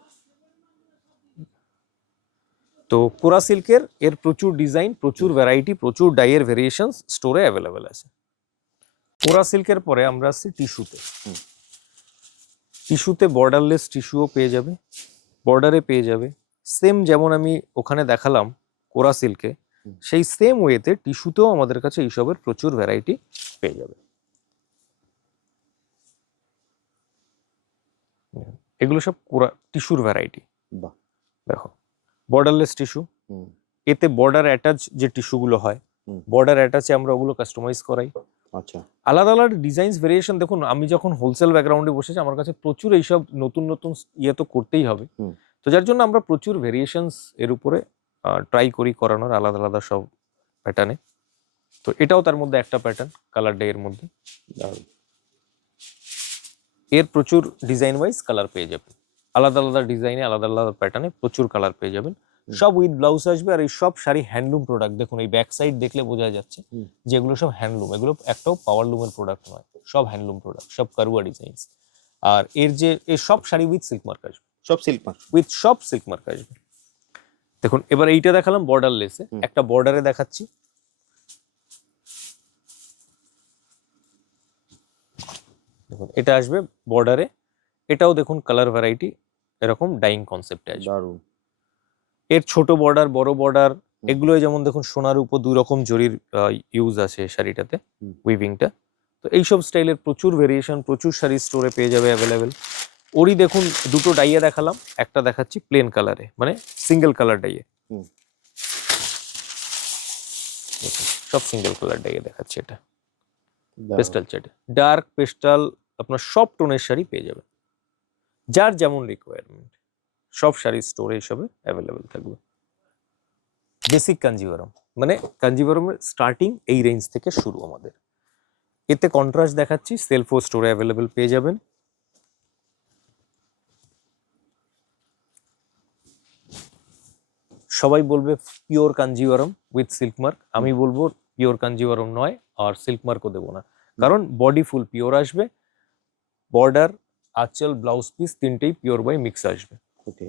তো কোরা সিল্কের এর প্রচুর ডিজাইন, প্রচুর ভ্যারাইটি, প্রচুর ডাইয়ের ভেরিয়েশনস স্টোরে অ্যাভেলেবেল আছে। কোরা সিল্কের পরে আমরা আসছি টিস্যুতে। টিস্যুতে বর্ডারলেস টিস্যুও পেয়ে যাবে, বর্ডারে পেয়ে যাবে। সেম যেমন আমি ওখানে দেখালাম কোরা সিল্কে, সেই সেম ওয়েতে টিস্যুতেও আমাদের কাছে এইসবের প্রচুর ভ্যারাইটি পেয়ে যাবে। এগুলো সব কোরা টিস্যুর ভ্যারাইটি। বাহ। দেখো বর্ডারলেস টিস্যু, এতে বর্ডার অ্যাটাচ যে টিস্যুগুলো হয়, বর্ডার অ্যাটাচে আমরা ওগুলো কাস্টমাইজ করাই। আচ্ছা। আলাদা আলাদা ডিজাইনস ভেরিয়েশন। দেখুন আমি যখন হোলসেল ব্যাকগ্রাউন্ডে বসেছি, আমার কাছে প্রচুর এইসব নতুন নতুন ইয়ে তো করতেই হবে, তো যার জন্য আমরা প্রচুর ভেরিয়েশনস এর উপরে ট্রাই করি করানোর, আলাদা আলাদা সব প্যাটার্নে। তো এটাও তার মধ্যে একটা প্যাটার্ন কালার ডে এর মধ্যে। এর প্রচুর ডিজাইন ওয়াইজ কালার পেয়ে যাবেন, আলাদা আলাদা ডিজাইনে আলাদা আলাদা প্যাটার্নে প্রচুর কালার পেয়ে যাবেন। সব উইথ ব্লাউজ আসবে। আর এই সব শাড়ি হ্যান্ডলুম প্রোডাক্ট। দেখুন এই ব্যাক সাইড দেখলে বোঝা যাচ্ছে যে এগুলো সব হ্যান্ডলুম, এগুলো একটাও পাওয়ার লুমের প্রোডাক্ট নয়, সব হ্যান্ডলুম প্রোডাক্ট, সব কারুয়া ডিজাইনস। আর এর যে এই সব শাড়ি উইথ সিল্ক মার্ক আসবে, সব সিল্ক মার্ক, উইথ সব সিল্ক মার্ক আসবে। দেখুন এবার এইটা দেখালাম বর্ডার লেসে, একটা বর্ডারে দেখাচ্ছি। দেখুন এটা আসবে বর্ডারে, এটাও দেখুন কালার ভ্যারাইটি এরকম ডাইং কনসেপ্টে আসবে। দারুন। এর ছোট বর্ডার, বড় বর্ডার, এগুলো যেমন দেখুন সোনার উপর দুই রকম জরির ইউজ আছে শাড়িটাতে, উইভিংটা। তো এইসব স্টাইলের প্রচুর ভেরিয়েশন, প্রচুর শাড়ি স্টোরে পেয়ে যাবে অ্যাভেলেবেল। ওরই দেখুন দুটো ডাইয়ে দেখালাম, একটা দেখাচ্ছি প্লেন কালারে, মানে সিঙ্গেল কালার ডাইয়ে। সব সিঙ্গেল কালার ডাইয়ে দেখাচ্ছি এটা। পেস্টাল চ্যাটে ডার্ক পেস্টাল আপনার সব টোনের শাড়ি পেয়ে যাবেন, যার যেমন রিকোয়ারমেন্ট সব শাড়ি স্টোরে হিসাবে অ্যাভেলেবেল থাকবে। বেসিক কাঞ্জিভারম মানে কাঞ্জিভারমের স্টার্টিং এই রেঞ্জ থেকে শুরু আমাদের। এতে কন্ট্রাস্ট দেখাচ্ছি, সেলফ ও স্টোরে অ্যাভেলেবেল পেয়ে যাবেন। সবাই বলবে pure Kanjivaram with silk mark, আমি বলবো পিওর কাঞ্জিভারম নয়, আর সিল্ক মার্কও দেবো না, কারণ বডি ফুল পিওর আসবে, বর্ডার আঁচল ব্লাউজ পিস তিনটেই পিওর বাই মিক্স আসবে। ওকে,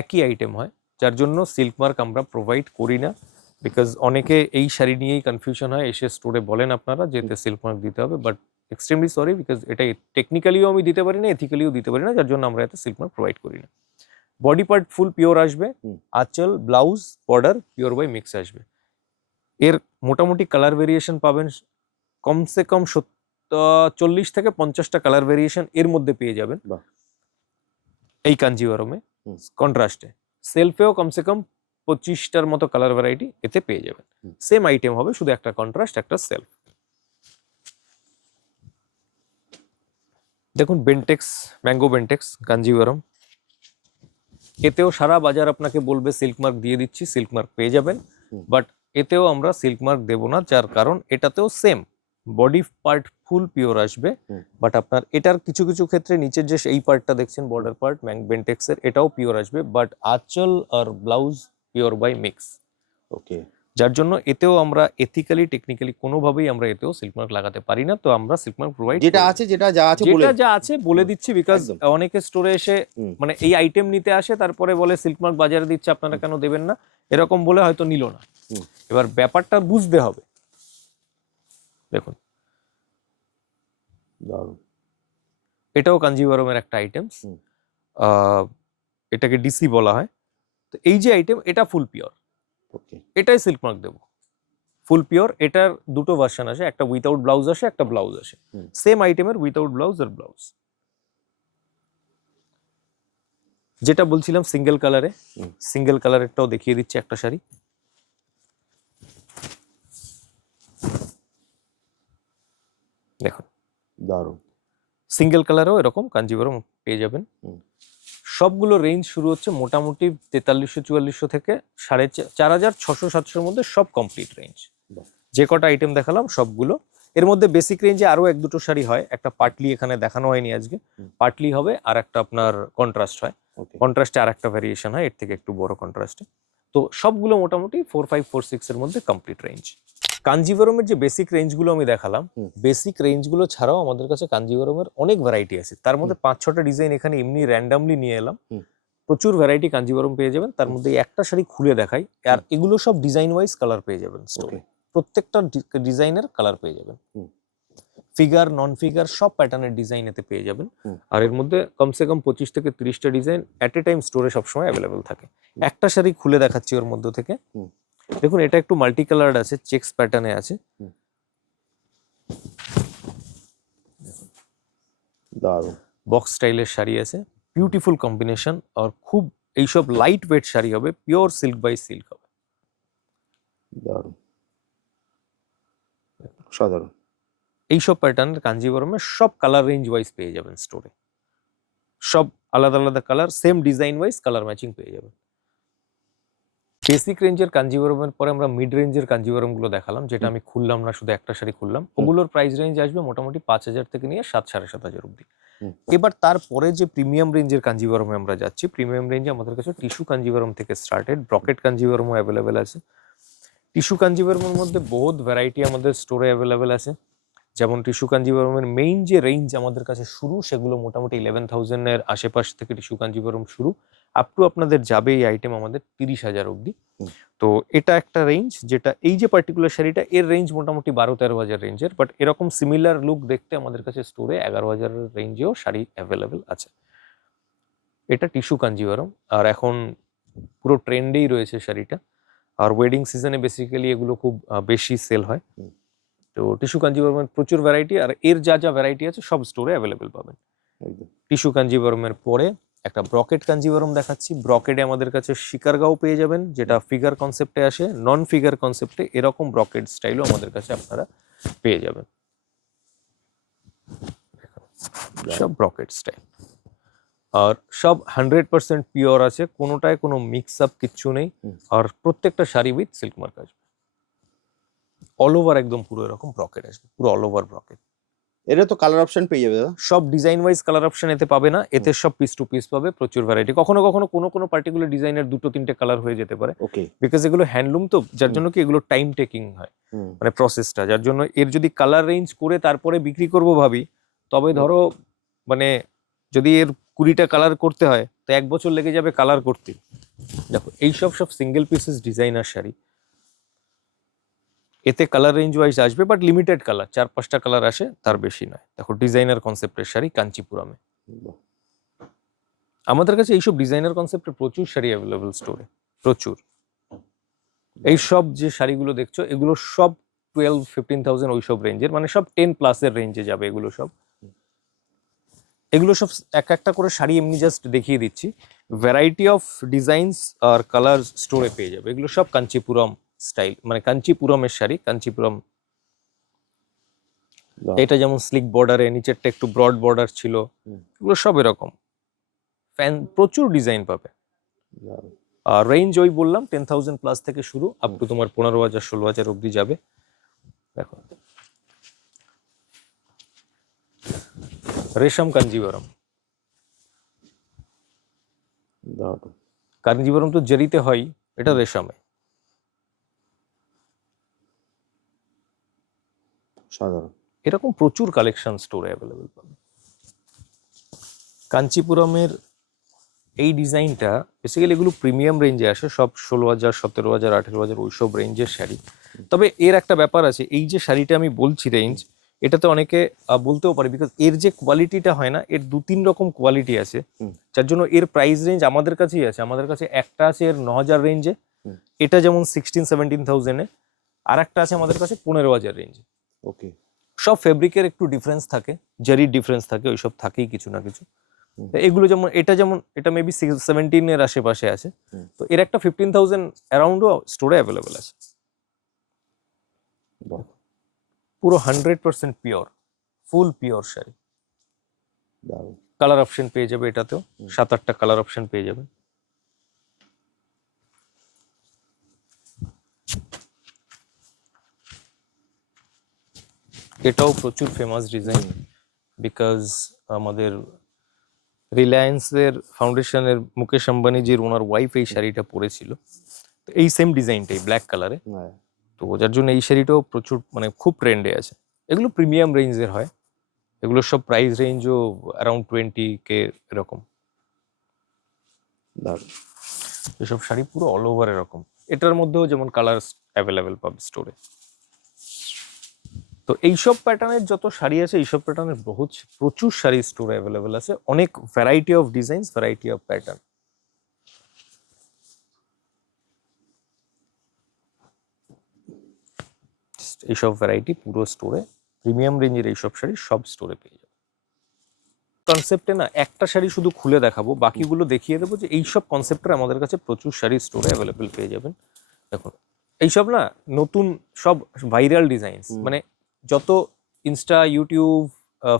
একই আইটেম হয়, যার জন্য সিল্ক মার্ক আমরা প্রোভাইড করি না, বিকজ অনেকে এই শাড়ি নিয়েই কনফিউশন হয়, এসে স্টোরে বলেন আপনারা যে এতে সিল্ক মার্ক দিতে হবে, বাট এক্সট্রিমলি সরি, বিকজ এটা টেকনিক্যালিও আমি দিতে পারি না, এথিক্যালিও দিতে পারি না, যার জন্য আমরা এতে সিল্ক মার্ক প্রোভাইড করি না। বডি পার্ট ফুল পিওর আসবে, আঁচল blouse border pure by mix আসবে। এর মোটামুটি কালার ভেরিয়েশন পাবেন কমসে কম 40 থেকে 50টা কালার ভেরিয়েশন এর মধ্যে পেয়ে যাবেন এই কাঞ্জিভারমে। কন্ট্রাস্টে সেলফেও কমসে কম 25টার মতো কালার ভ্যারাইটি এতে পেয়ে যাবেন। সেম আইটেম হবে, শুধু একটা কন্ট্রাস্ট একটা সেলফ। দেখুন বেন্টেক্স, ম্যাঙ্গো বেন্টেক্স কাঞ্জিভারম, এতেও সারা বাজার আপনাকে বলবে সিল্ক মার্ক দিয়ে দিচ্ছি, সিল্ক মার্ক পেয়ে যাবেন, বাট এতেও আমরা সিল্ক মার্ক দেবো না, যার কারণ এটাতেও সেম বডি পার্ট ফুল পিওর আসবে, বাট আপনার এটার কিছু কিছু ক্ষেত্রে নিচের যে এই পার্টটা দেখছেন বর্ডার পার্ট বেন্টেক্সের, এটাও পিওর আসবে, বাট আঁচল আর ব্লাউজ পিওর বাই মিক্স। ওকে, যার জন্য এতেও আমরা এথিক্যালি টেকনিক্যালি কোনোভাবেই আমরা এতেও সিল্ক মার্ক লাগাতে পারি না, তো আমরা সিল্ক মার্ক প্রোভাইড যেটা আছে যা আছে বলে দিচ্ছি, বিকজ অনেকে স্টোরে এসে মানে এই আইটেম নিতে আসে, তারপরে বলে সিল্ক মার্ক বাজারে দিচ্ছে আপনারা কেন দেবেন না, এরকম বলে হয়তো নিল না। এবার ব্যাপারটা বুঝতে হবে। দেখুন এটাও কাঞ্জিভারমের একটা আইটেমস, এটাকে ডিসি বলা হয়। তো এই যে আইটেম এটা ফুল পিওর, এটাই সিল্ক মার্ক দেবো ফুল পিওর। এটার দুটো ভার্সন আসে, একটা উইথাউট ব্লাউজ আসে, একটা ব্লাউজ আসে, সেম আইটেমের উইথাউট ব্লাউজ আর ব্লাউজ। যেটা বলছিলাম সিঙ্গেল কালারে, সিঙ্গেল কালারেরটাও দেখিয়ে দিচ্ছি একটা শাড়ি। দেখুন দারুণ, সিঙ্গেল কালারও এরকম কাঞ্জিভারম পেয়ে যাবেন। সবগুলো রেঞ্জ শুরু হচ্ছে মোটামুটি 4300-4400 থেকে 4500-4700 মধ্যে, সব কমপ্লিট রেঞ্জ। যে কটা আইটেম দেখালাম সবগুলো। এর মধ্যে বেসিক রেঞ্জে আরো এক দুটো শাড়ি হয়, একটা পাটলি এখানে দেখানো হয়নি আজকে, পাটলি হবে, আর একটা আপনার কন্ট্রাস্ট হয়, কন্ট্রাস্টে আর একটা ভেরিয়েশন হয় এর থেকে একটু বড় কন্ট্রাস্টে। তো সবগুলো মোটামুটি 4546 এর মধ্যে কমপ্লিট রেঞ্জ। কাঞ্জিভারমের যে বেসিক রেঞ্জগুলো আমি দেখালাম, বেসিক রেঞ্জগুলো ছাড়াও আমাদের কাছে কাঞ্জিভারমের অনেক ভ্যারাইটি আছে, তার মধ্যে 5-6টা ডিজাইন এখানে এমনি র্যান্ডামলি নিয়ে এলাম। প্রচুর ভ্যারাইটি কাঞ্জিভারম পেয়ে যাবেন, তার মধ্যে একটা শাড়ি খুলে দেখাই, আর এগুলো সব ডিজাইন ওয়াইজ কালার পেয়ে যাবেন স্টোরে, প্রত্যেকটা ডিজাইনের কালার পেয়ে যাবেন, ফিগার নন ফিগার সব প্যাটার্নের ডিজাইন এতে পেয়ে যাবেন। আর এর মধ্যে কমসে কম 25 থেকে 30টা ডিজাইন অ্যাট এ টাইম স্টোরে সবসময় অ্যাভেলেবেল থাকে। একটা শাড়ি খুলে দেখাচ্ছি ওর মধ্যে থেকে। দেখুন এটা একটু মাল্টি কালার্ড আছে, চেকস প্যাটার্নে আছে, দারুণ বক্স স্টাইলের শাড়ি আছে, বিউটিফুল কম্বিনেশন, আর খুব এইসব লাইট ওয়েট শাড়ি হবে, পিওর সিল্ক বাই সিল্ক হবে। দারুণ, সাধারণ। এইসব প্যাটার্নের কাঞ্জিভারমের সব কালার রেঞ্জ ওয়াইজ পেয়ে যাবেন স্টোরে, সব আলাদা আলাদা colour, same design wise colour matching পেয়ে যাবেন। বেসিক রেঞ্জের কাঞ্জিভারমের পরে আমরা মিড রেঞ্জের কাঞ্জিভারম গুলো দেখালাম, যেটা আমি খুললাম না, শুধু একটা শাড়ি খুললাম। ওগুলোর প্রাইস রেঞ্জ আসবে মোটামুটি 5000 থেকে নিয়ে 7-7.5 অব্দি। এবার তারপরে যে প্রিমিয়াম রেঞ্জের কাঞ্জিভারমে আমরা যাচ্ছি, প্রিমিয়াম রেঞ্জে আমাদের কাছে টিস্যু কাঞ্জিভারম থেকে স্টার্টেড, ব্রকেট কাঞ্জিভারমও অ্যাভেলেবেল আছে। টিস্যু কাঞ্জিভারমের মধ্যে বহুত ভ্যারাইটি আমাদের স্টোরে অ্যাভেলেবেল আছে। যেমন টিস্যু কাঞ্জিভারমের মেইন যে রেঞ্জ আমাদের কাছে শুরু, সেগুলো মোটামুটি 11,000 এর আশেপাশ থেকে টিস্যু কাঞ্জিভারম শুরু, আপ টু আপনাদের যাবে এই আইটেম আমাদের 30,000 অব্দি। তো এটা একটা রেঞ্জ, যেটা এই যে পার্টিকুলার শাড়িটা এর রেঞ্জ মোটামুটি 12-13,000 রেঞ্জের, বাট এরকম সিমিলার লুক দেখতে আমাদের কাছে স্টোরে 11,000 রেঞ্জেও শাড়ি অ্যাভেলেবেল আছে। এটা টিস্যু কাঞ্জিভারম, আর এখন পুরো ট্রেন্ডেই রয়েছে শাড়িটা, আর ওয়েডিং সিজনে বেসিক্যালি এগুলো খুব বেশি সেল হয়। তো টিস্যু কাঞ্জিভারমের প্রচুর ভ্যারাইটি, আর এর যা যা ভ্যারাইটি আছে সব স্টোরে অ্যাভেলেবেল পাবেন। টিস্যু কাঞ্জিভারমের পরে একটা ব্রকেট কাঞ্জিভারম দেখাচ্ছি। ব্রকেটে আমাদের কাছে শিকারগাঁও পেয়ে যাবেন, যেটা ফিগার কনসেপ্টে আসে, নন ফিগার কনসেপ্টে এরকম ব্রকেট স্টাইলও আমাদের কাছে আপনারা পেয়ে যাবেন। সব ব্রকেট স্টাইল, আর সব 100% পিওর আছে, কোনোটায় কোনো মিক্স আপ কিচ্ছু নেই। আর প্রত্যেকটা শাড়ি উইথ সিল্ক মার্ক আসবে, অল ওভার একদম পুরো এরকম ব্রকেট আসবে, পুরো অল ওভার ব্রকেট। এটা তো কালার অপশন পেয়ে যাবে দাদা। সব ডিজাইন ওয়াইজ কালার অপশন এতে পাবে না, এতে সব পিস টু পিস পাবে, প্রচুর ভ্যারাইটি। কখনো কখনো কোনো পার্টিকুলার ডিজাইনের দুটো তিনটে কালার হয়ে যেতে পারে, ওকে। বিকজ এগুলো হ্যান্ডলুম তো, যার জন্য কি এগুলো টাইম টেকিং হয়, মানে প্রসেসটা, যার জন্য এর যদি কালার রেঞ্জ করে তারপরে বিক্রি করব ভাবি, তবে ধরো মানে যদি এর 20টা কালার করতে হয় তো 1 বছর লেগে যাবে কালার করতে। দেখো এইসব সব সিঙ্গেল পিসেস ডিজাইনার শাড়ি, এতে কালার রেঞ্জ ওয়াইজ আসবে, বাট লিমিটেড কালার, 4-5টা কালার আসে, তার বেশি নয়। দেখো ডিজাইনার কনসেপ্টের শাড়ি কাঞ্চিপুরমে, আমাদের কাছে এইসব ডিজাইনার কনসেপ্টের প্রচুর শাড়ি অ্যাভেলেবল স্টোরে, প্রচুর। এই সব যে শাড়িগুলো দেখছো এগুলো সব 12-15,000 ওইসব রেঞ্জের, মানে সব 10+ এর রেঞ্জে যাবে এগুলো সব। এগুলো সব এক একটা করে শাড়ি এমনি জাস্ট দেখিয়ে দিচ্ছি, ভ্যারাইটি অফ ডিজাইনস আর কালার স্টোরে পেয়ে যাবে। এগুলো সব কাঞ্চিপুরম স্টাইল, মানে কাঞ্চিপুরমের শাড়ি, কাঞ্চিপুরম। এটা যেমন স্লিক বর্ডারে, নিচেরটা একটু ব্রড বর্ডার ছিল, এগুলো সব এরকম ফ্যান, প্রচুর ডিজাইন পাবে। আর রেঞ্জ ওই বললাম 10,000+ থেকে শুরু, আপ টু তোমার 15,000-16,000 অব্দি যাবে। দেখো রেশম কাঞ্জিবরম, কাঞ্জিবরম তো জেরিতে হয়, এটা রেশমে। সাধারণ এরকম প্রচুর কালেকশন স্টোরে অ্যাভেলেবেল পাবে। কাঞ্চিপুরমের এই ডিজাইনটা বেসিক্যালি এগুলো প্রিমিয়াম রেঞ্জে আসে, সব 16,000, 17,000, 18,000 ওইসব রেঞ্জের শাড়ি। তবে এর একটা ব্যাপার আছে, এই যে শাড়িটা আমি বলছি রেঞ্জ, এটাতে অনেকে বলতেও পারে, বিকজ এর যে কোয়ালিটিটা হয় না, এর 2-3 রকম কোয়ালিটি আছে, যার জন্য এর প্রাইস রেঞ্জ আমাদের কাছেই আছে। আমাদের কাছে একটা আছে এর 9,000 রেঞ্জে, এটা যেমন 16-17,000-এ, আর একটা আছে আমাদের কাছে 15,000 রেঞ্জে। ওকে। সব ফেব্রিকের একটু ডিফারেন্স থাকে, জারির ডিফারেন্স থাকে, ওইসব থাকেই কিছু না কিছু। এগুলো যেমন এটা মেবি 17 এর আশেপাশে আছে, তো এর একটা 15,000 অ্যারাউন্ডও স্টোরে অ্যাভেলেবেল আছে। পুরো 100% পিওর, ফুল পিওর শাড়ি। কালার অপশন পেয়ে যাবে, এটাতেও 7-8টা কালার অপশন পেয়ে যাবে। এটাও প্রচুর ফেমাস ডিজাইন, বিকজ আমাদের রিলায়েন্সের ফাউন্ডেশনের মুকেশ আম্বানিজির ওনার ওয়াইফ এই শাড়িটা পরেছিল, তো এই সেম ডিজাইনটাই ব্ল্যাক কালারে, তো যার জন্য এই শাড়িটাও প্রচুর, মানে খুব ট্রেন্ডে আছে। এগুলো প্রিমিয়াম রেঞ্জের হয়, এগুলোর সব প্রাইস রেঞ্জও অ্যারাউন্ড 20K এরকম। এসব শাড়ি পুরো অল ওভার এরকম, এটার মধ্যেও যেমন কালার অ্যাভেলেবেল পাবে স্টোরে। তো এইসব প্যাটার্নের যত শাড়ি আছে, এইসব প্যাটার্নের প্রচুর শাড়ি স্টোরে অ্যাভেলেবেল আছে, অনেক variety of designs, variety of pattern. এইসব ভ্যারাইটি পুরো স্টোরে, প্রিমিয়াম রেঞ্জের এইসব শাড়ি সব স্টোরে পেয়ে যাবে। কনসেপ্টে না একটা শাড়ি শুধু খুলে দেখাবো, বাকিগুলো দেখিয়ে দেবো যে এইসব কনসেপ্টে আমাদের কাছে প্রচুর শাড়ি স্টোরে অ্যাভেলেবেল পেয়ে যাবেন। দেখুন এইসব না নতুন সব ভাইরাল ডিজাইনস, মানে যত ইনস্টা, ইউটিউব,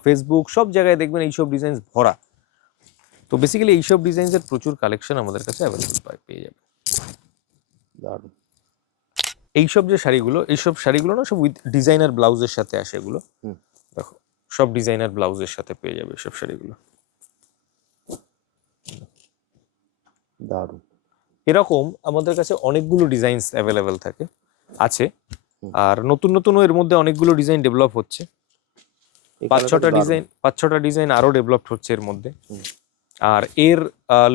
ফেসবুক সব জায়গায় দেখবেন এইসব ডিজাইনস ভরা। তো বেসিক্যালি এইসব ডিজাইনসের প্রচুর কালেকশন আমাদের কাছে অ্যাভেলেবল পেয়ে যাবে। এইসব যে শাড়িগুলো, এইসব শাড়িগুলো না সব উইথ ডিজাইনার ব্লাউজের সাথে আসে এগুলো। দেখো সব ডিজাইনার ব্লাউজের সাথে পেয়ে যাবে এইসব শাড়িগুলো। দারুণ। এরকম আমাদের কাছে অনেকগুলো ডিজাইনস অ্যাভেলেবেল আছে, আর নতুন নতুনও এর মধ্যে অনেকগুলো ডিজাইন ডেভেলপ হচ্ছে। 5-6টা ডিজাইন আরো ডেভেলপ হচ্ছে এর মধ্যে। আর এর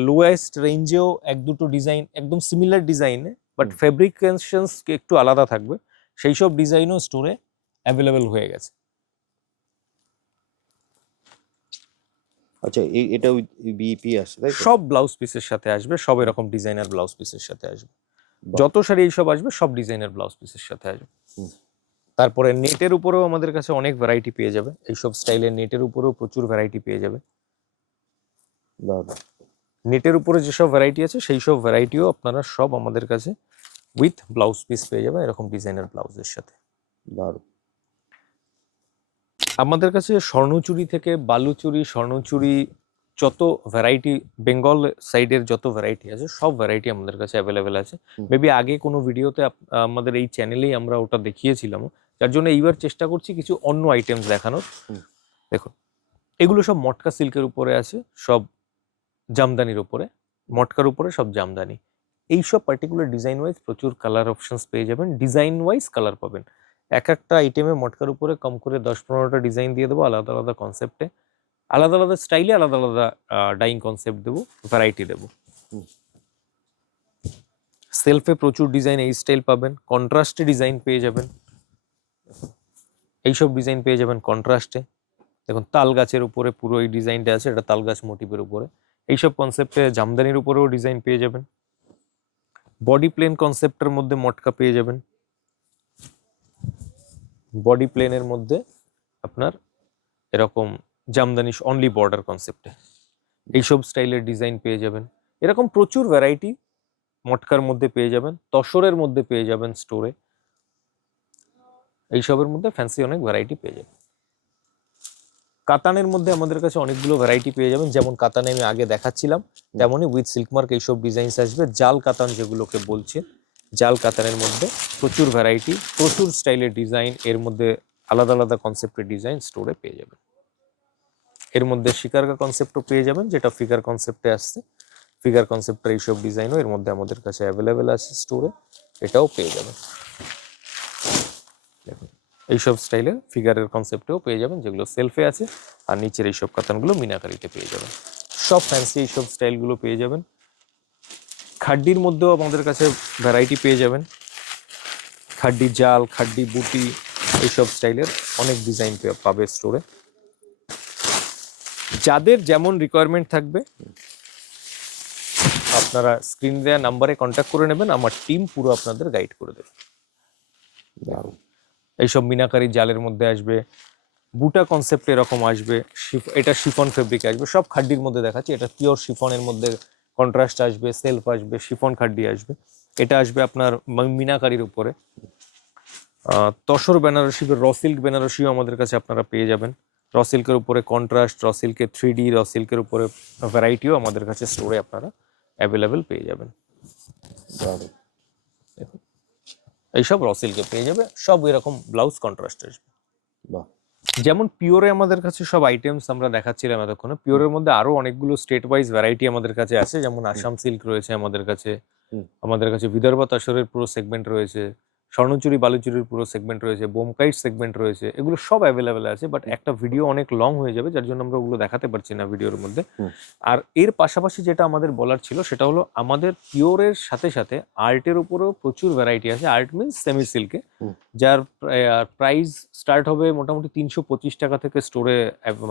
লোয়েস্ট রেঞ্জেও 1-2টো ডিজাইন একদম সিমিলার ডিজাইনে, বাট ফেব্রিকেশনস একটু আলাদা থাকবে, সেই সব ডিজাইনও স্টোরে অ্যাভেলেবেল হয়ে গেছে। আচ্ছা, এটা বিপি আসছে তাই তো? সব ব্লাউজ পিসের সাথে আসবে, সব এরকম ডিজাইনার ব্লাউজ পিসের সাথে আসবে। যত শাড়ি এইসব আসবে সব ডিজাইনার ব্লাউজ পিসের সাথে আসবে। তারপরে নেটের উপরেও আমাদের কাছে অনেক ভ্যারাইটি পেয়ে যাবে, এইসব স্টাইলের নেটের উপরেও প্রচুর ভ্যারাইটি পেয়ে যাবে। নেটের উপরে যেসব ভ্যারাইটি আছে সেই সব ভ্যারাইটিও আপনারা সব আমাদের কাছে উইথ ব্লাউজ পিস পেয়ে যাবেন, এরকম ডিজাইনার ব্লাউজের সাথে। দারুণ। আমাদের কাছে স্বর্ণচুরি থেকে বালুচুরি, স্বর্ণচুরি যত ভ্যারাইটি, বেঙ্গল সাইডের যত ভ্যারাইটি আছে সব ভ্যারাইটি আমাদের কাছে অ্যাভেলেবেল আছে। মেবি আগে কোনো ভিডিওতে আমাদের এই চ্যানেলেই আমরা ওটা দেখিয়েছিলাম, যার জন্য এইবার চেষ্টা করছি কিছু অন্য আইটেমস দেখানোর। দেখুন, এগুলো সব মটকা সিল্কের উপরে আছে, সব জামদানির উপরে, মটকার উপরে সব জামদানি। এইসব পার্টিকুলার ডিজাইন ওয়াইজ প্রচুর কালার অপশনস পেয়ে যাবেন, ডিজাইন ওয়াইজ কালার পাবেন। এক একটা আইটেমে মটকার উপরে কম করে 10-15টা ডিজাইন দিয়ে দেবো, আলাদা আলাদা কনসেপ্টে, আলাদা আলাদা স্টাইলে, আলাদা আলাদা ডাইং কনসেপ্ট দেবো, ভ্যারাইটি দেবো। সেলফে প্রচুর ডিজাইন এই স্টাইল পাবেন, কন্ট্রাস্টে ডিজাইন পেয়ে যাবেন, এইসব ডিজাইন পেয়ে যাবেন কন্ট্রাস্টে। দেখুন, তাল গাছের উপরে পুরো এই ডিজাইনটা আছে, এটা তাল গাছ মোটিভের উপরে। এইসব কনসেপ্টে জামদানির উপরেও ডিজাইন পেয়ে যাবেন। বডি প্লেন কনসেপ্টের মধ্যে মটকা পেয়ে যাবেন, বডি প্লেনের মধ্যে আপনার এরকম জামদানি অনলি বর্ডার কনসেপ্টে এইসব স্টাইলের ডিজাইন পেয়ে যাবেন। এরকম প্রচুর ভ্যারাইটি মটকার মধ্যে পেয়ে যাবেন, তসরের মধ্যে পেয়ে যাবেন স্টোরে, এইসবের মধ্যে ফ্যান্সি অনেক ভ্যারাইটি পেয়ে যাবেন। কাতানের মধ্যে আমাদের কাছে অনেকগুলো ভ্যারাইটি পেয়ে যাবেন, যেমন কাতানে আমি আগে দেখাচ্ছিলাম তেমনই উইথ সিল্কমার্ক এইসব ডিজাইনস আসবে। জাল কাতান যেগুলোকে বলছে, জাল কাতানের মধ্যে প্রচুর ভ্যারাইটি, প্রচুর স্টাইলের ডিজাইন, এর মধ্যে আলাদা আলাদা কনসেপ্টের ডিজাইন স্টোরে পেয়ে যাবেন। এর মধ্যে শিকারকা কনসেপ্টও পেয়ে যাবেন, যেটা ফিগার কনসেপ্টে আসছে। ফিগার কনসেপ্টের এইসব ডিজাইনও এর মধ্যে আমাদের কাছে অ্যাভেলেবেল আছে স্টোরে, এটাও পেয়ে যাবেন। দেখুন, এইসব স্টাইলের ফিগারের কনসেপ্টেও পেয়ে যাবেন, যেগুলো সেলফে আছে, আর নিচের এইসব কাতানগুলো মিনাকারিতে পেয়ে যাবেন। সব ফ্যান্সি এইসব স্টাইলগুলো পেয়ে যাবেন। খাড্ডির মধ্যেও আমাদের কাছে ভ্যারাইটি পেয়ে যাবেন, খাড্ডি জাল, খাড্ডি বুটি, এইসব স্টাইলের অনেক ডিজাইন পাবে স্টোরে। যাদের যেমন রিকোয়ারমেন্ট থাকবে আপনারা স্ক্রিন দেওয়া নাম্বারে কন্ট্যাক্ট করে নেবেন, আমার টিম পুরো আপনাদের গাইড করে দেবে। এইসব মিনাকারি জালের মধ্যে আসবে, বুটা কনসেপ্ট এরকম আসবে, এটা শিফন ফেব্রিক আসবে, সব খাড্ডির মধ্যে দেখাচ্ছি। এটা পিওর শিফনের মধ্যে কন্ট্রাস্ট আসবে, সেলফ আসবে, শিফন খাড্ডি আসবে। এটা আসবে আপনার মিনাকারির উপরে। তসর বেনারসি, র সিল্ক বেনারসিও আমাদের কাছে আপনারা পেয়ে যাবেন। র সিল্কের উপরে কন্ট্রাস্ট, র সিল্কের 3D, র সিল্কের উপরে ভ্যারাইটিও আমাদের কাছে স্টোরে আপনারা অ্যাভেলেবেল পেয়ে যাবেন। এইসব র সিল্কে পেয়ে যাবে, সব এরকম ব্লাউজ কন্ট্রাস্ট আসবে। যেমন পিওরে আমাদের কাছে সব আইটেমস আমরা দেখাচ্ছিলাম এতক্ষণে, পিওরের মধ্যে আরো অনেকগুলো স্টেট ওয়াইজ ভ্যারাইটি আমাদের কাছে আছে। যেমন আসাম সিল্ক রয়েছে আমাদের কাছে বিদর্ভ তসরের পুরো সেগমেন্ট রয়েছে, স্বর্ণচুরি বালুচুরির পুরো সেগমেন্ট রয়েছে, বোমকাইট সেগমেন্ট রয়েছে, এগুলো সব অ্যাভেলেবেল আছে। বাট একটা ভিডিও অনেক লং হয়ে যাবে, যার জন্য আমরা ওগুলো দেখাতে পারছি না ভিডিওর মধ্যে। আর এর পাশাপাশি যেটা আমাদের বলার ছিল সেটা হলো, আমাদের পিওরের সাথে সাথে আর্টের উপরেও প্রচুর ভ্যারাইটি আছে। আর্ট মিনস সেমি সিল্কে, যার প্রাইস স্টার্ট হবে মোটামুটি 325 টাকা থেকে স্টোরে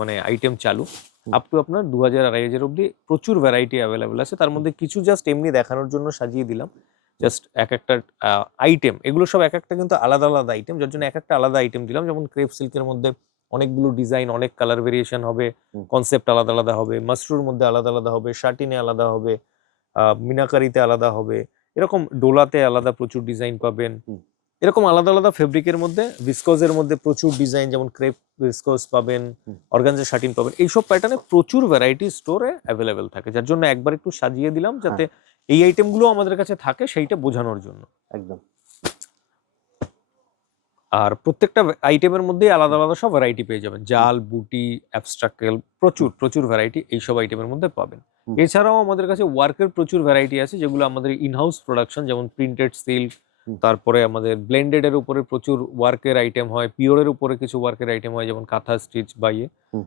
মানে আইটেম চালু, আপ টু আপনার 2000-2500 অব্দি প্রচুর ভ্যারাইটি অ্যাভেলেবেল আছে। তার মধ্যে কিছু জাস্ট এমনি দেখানোর জন্য সাজিয়ে দিলাম, জাস্ট এক একটা আইটেম। এগুলো সব এক একটা কিন্তু আলাদা আলাদা আইটেম, যার জন্য এক একটা আলাদা আইটেম দিলাম। যেমন ক্রেপ সিল্কের মধ্যে অনেকগুলো ডিজাইন, অনেক কালার ভেরিয়েশন হবে, কনসেপ্ট আলাদা আলাদা হবে, মাশরুর মধ্যে আলাদা আলাদা হবে, শাটিনে আলাদা হবে, মিনাকারিতে আলাদা হবে, এরকম ডোলাতে আলাদা প্রচুর ডিজাইন পাবেন। এরকম আলাদা আলাদা ফেব্রিকের মধ্যে, ভিসকোজের মধ্যে প্রচুর ডিজাইন, যেমন ক্রেপ ভিসকোজ পাবেন, অর্গানজা শাটিন পাবেন, এইসব প্যাটার্নে প্রচুর ভ্যারাইটি স্টোরে অ্যাভেলেবেল থাকে। যার জন্য একবার একটু সাজিয়ে দিলাম, যাতে এই আইটেমগুলো আমাদের কাছে থাকে সেইটা বোঝানোর জন্য। একদম। আর প্রত্যেকটা আইটেমের মধ্যে আলাদা আলাদা সব ভ্যারাইটি পেয়ে যাবেন, জাল, বুটি, অ্যাবস্ট্রাক্টেল, প্রচুর ভ্যারাইটি এইসব আইটেমের মধ্যে পাবেন। এছাড়াও আমাদের কাছে ওয়ার্কের প্রচুর ভ্যারাইটি আছে, যেগুলো আমাদের ইনহাউস প্রোডাকশন, যেমন প্রিন্টেড সিল্ক, তারপরে আমাদের ব্লেন্ডেড এর উপরে প্রচুর ওয়ার্কের আইটেম হয়, পিওরের উপরে কিছু ওয়ার্কের আইটেম হয়, যেমন কাঁথা স্টিচ বাইয়ে,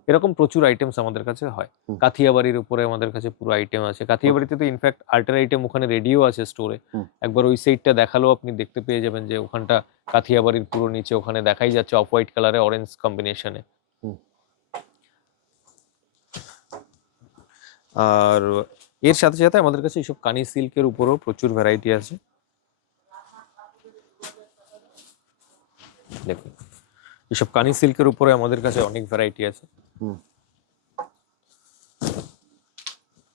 এরকম প্রচুর আইটেমস আমাদের কাছে হয়। কাথিয়াবাড়ির উপরে আমাদের কাছে পুরো আইটেম আছে। কাথিয়াবাড়িতে তো ইনফ্যাক্ট আর্টের আইটেম ওখানে রেডিও আছে স্টোরে, একবার ওই সাইডটা দেখালেও আপনি দেখতে পেয়ে যাবেন যে ওখানটা কাথিয়াবাড়ির পুরো নিচে, ওখানে দেখাই যাচ্ছে অফ হোয়াইট কালারে অরেঞ্জ কম্বিনেশনে। আর এর সাথে সাথে আমাদের কাছে এইসব কানি সিল্কের উপরেও প্রচুর ভ্যারাইটি আছে। দেখুন, এইসব কানি সিল্কের উপরে আমাদের কাছে অনেক ভ্যারাইটি আছে।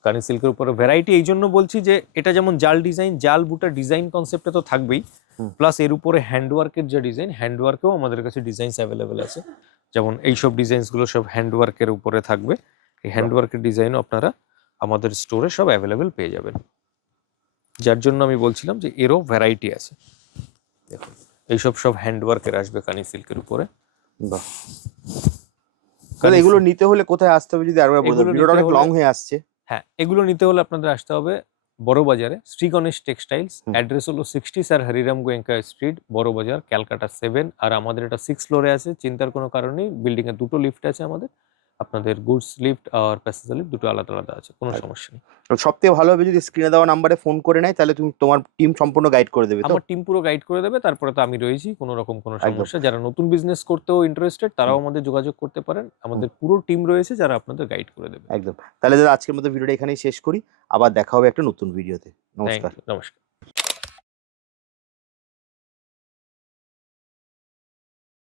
কানি সিল্কের উপরে ভ্যারাইটি এই জন্য বলছি যে এটা যেমন জাল ডিজাইন, জাল বুটা ডিজাইন কনসেপ্টে তো থাকবেই, প্লাস এর উপরে হ্যান্ডওয়ার্কের যে ডিজাইন, হ্যান্ডওয়ার্কেও আমাদের কাছে ডিজাইনস অ্যাভেলেবেল আছে। যেমন এইসব ডিজাইনসগুলো সব হ্যান্ডওয়ার্কের উপরে থাকবে। এই হ্যান্ডওয়ার্কের ডিজাইনও আপনারা আমাদের স্টোরে সব অ্যাভেলেবেল পেয়ে যাবেন, যার জন্য আমি বলছিলাম যে এরও ভ্যারাইটি আছে। দেখুন এইসব সব হ্যান্ডওয়ার্কের আসবে কানি সিল্কের উপরে। বাহ, তাহলে এগুলো নিতে হলে কোথায় আসতে হবে যদি আরেকবার বলে দাও, এগুলো ভিডিওটা নিতে অনেক হলে- লং হয়ে আসছে। হ্যাঁ, এগুলো নিতে হলে আপনাদের আসতে হবে বড় বাজারে, শ্রী গণেশ টেক্সটাইলস। হুম। অ্যাড্রেস হলো 60 স্যার হরিরাম গোয়েঙ্কা স্ট্রিট, বড় বাজার, ক্যালকাটা 7। আর আমাদের এটা 6 ফ্লোরে আছে, চিন্তার কোনো কারণ নেই। বিল্ডিং এ দুটো লিফট আছে আমাদের, আপনাদের গুডস লিফট আর প্যাসেঞ্জার লিফট দুটো আলাদা আলাদা আছে, কোনো আচ্ছা। সমস্যা নেই। সব থেকে ভালো হবে যদি স্ক্রিনে দেওয়া নাম্বারে ফোন করে নেয়, তাহলে তুমি তোমার টিম সম্পূর্ণ গাইড করে দেবে তো। আমার টিম পুরো গাইড করে দেবে, তারপরে তো আমি রয়েছি, কোনো রকম কোনো একদম। সমস্যা। যারা নতুন বিজনেস করতেও ইন্টারেস্টেড তারাও আমাদের যোগাযোগ করতে পারেন, আমাদের পুরো টিম রয়েছে যারা আপনাদের গাইড করে দেবে। একদম। তাহলে দাদা আজকের মতো ভিডিওটা এখানেই শেষ করি, আবার দেখা হবে একটা নতুন ভিডিওতে। থ্যাংক নমস্কার। ইউ, নমস্কার।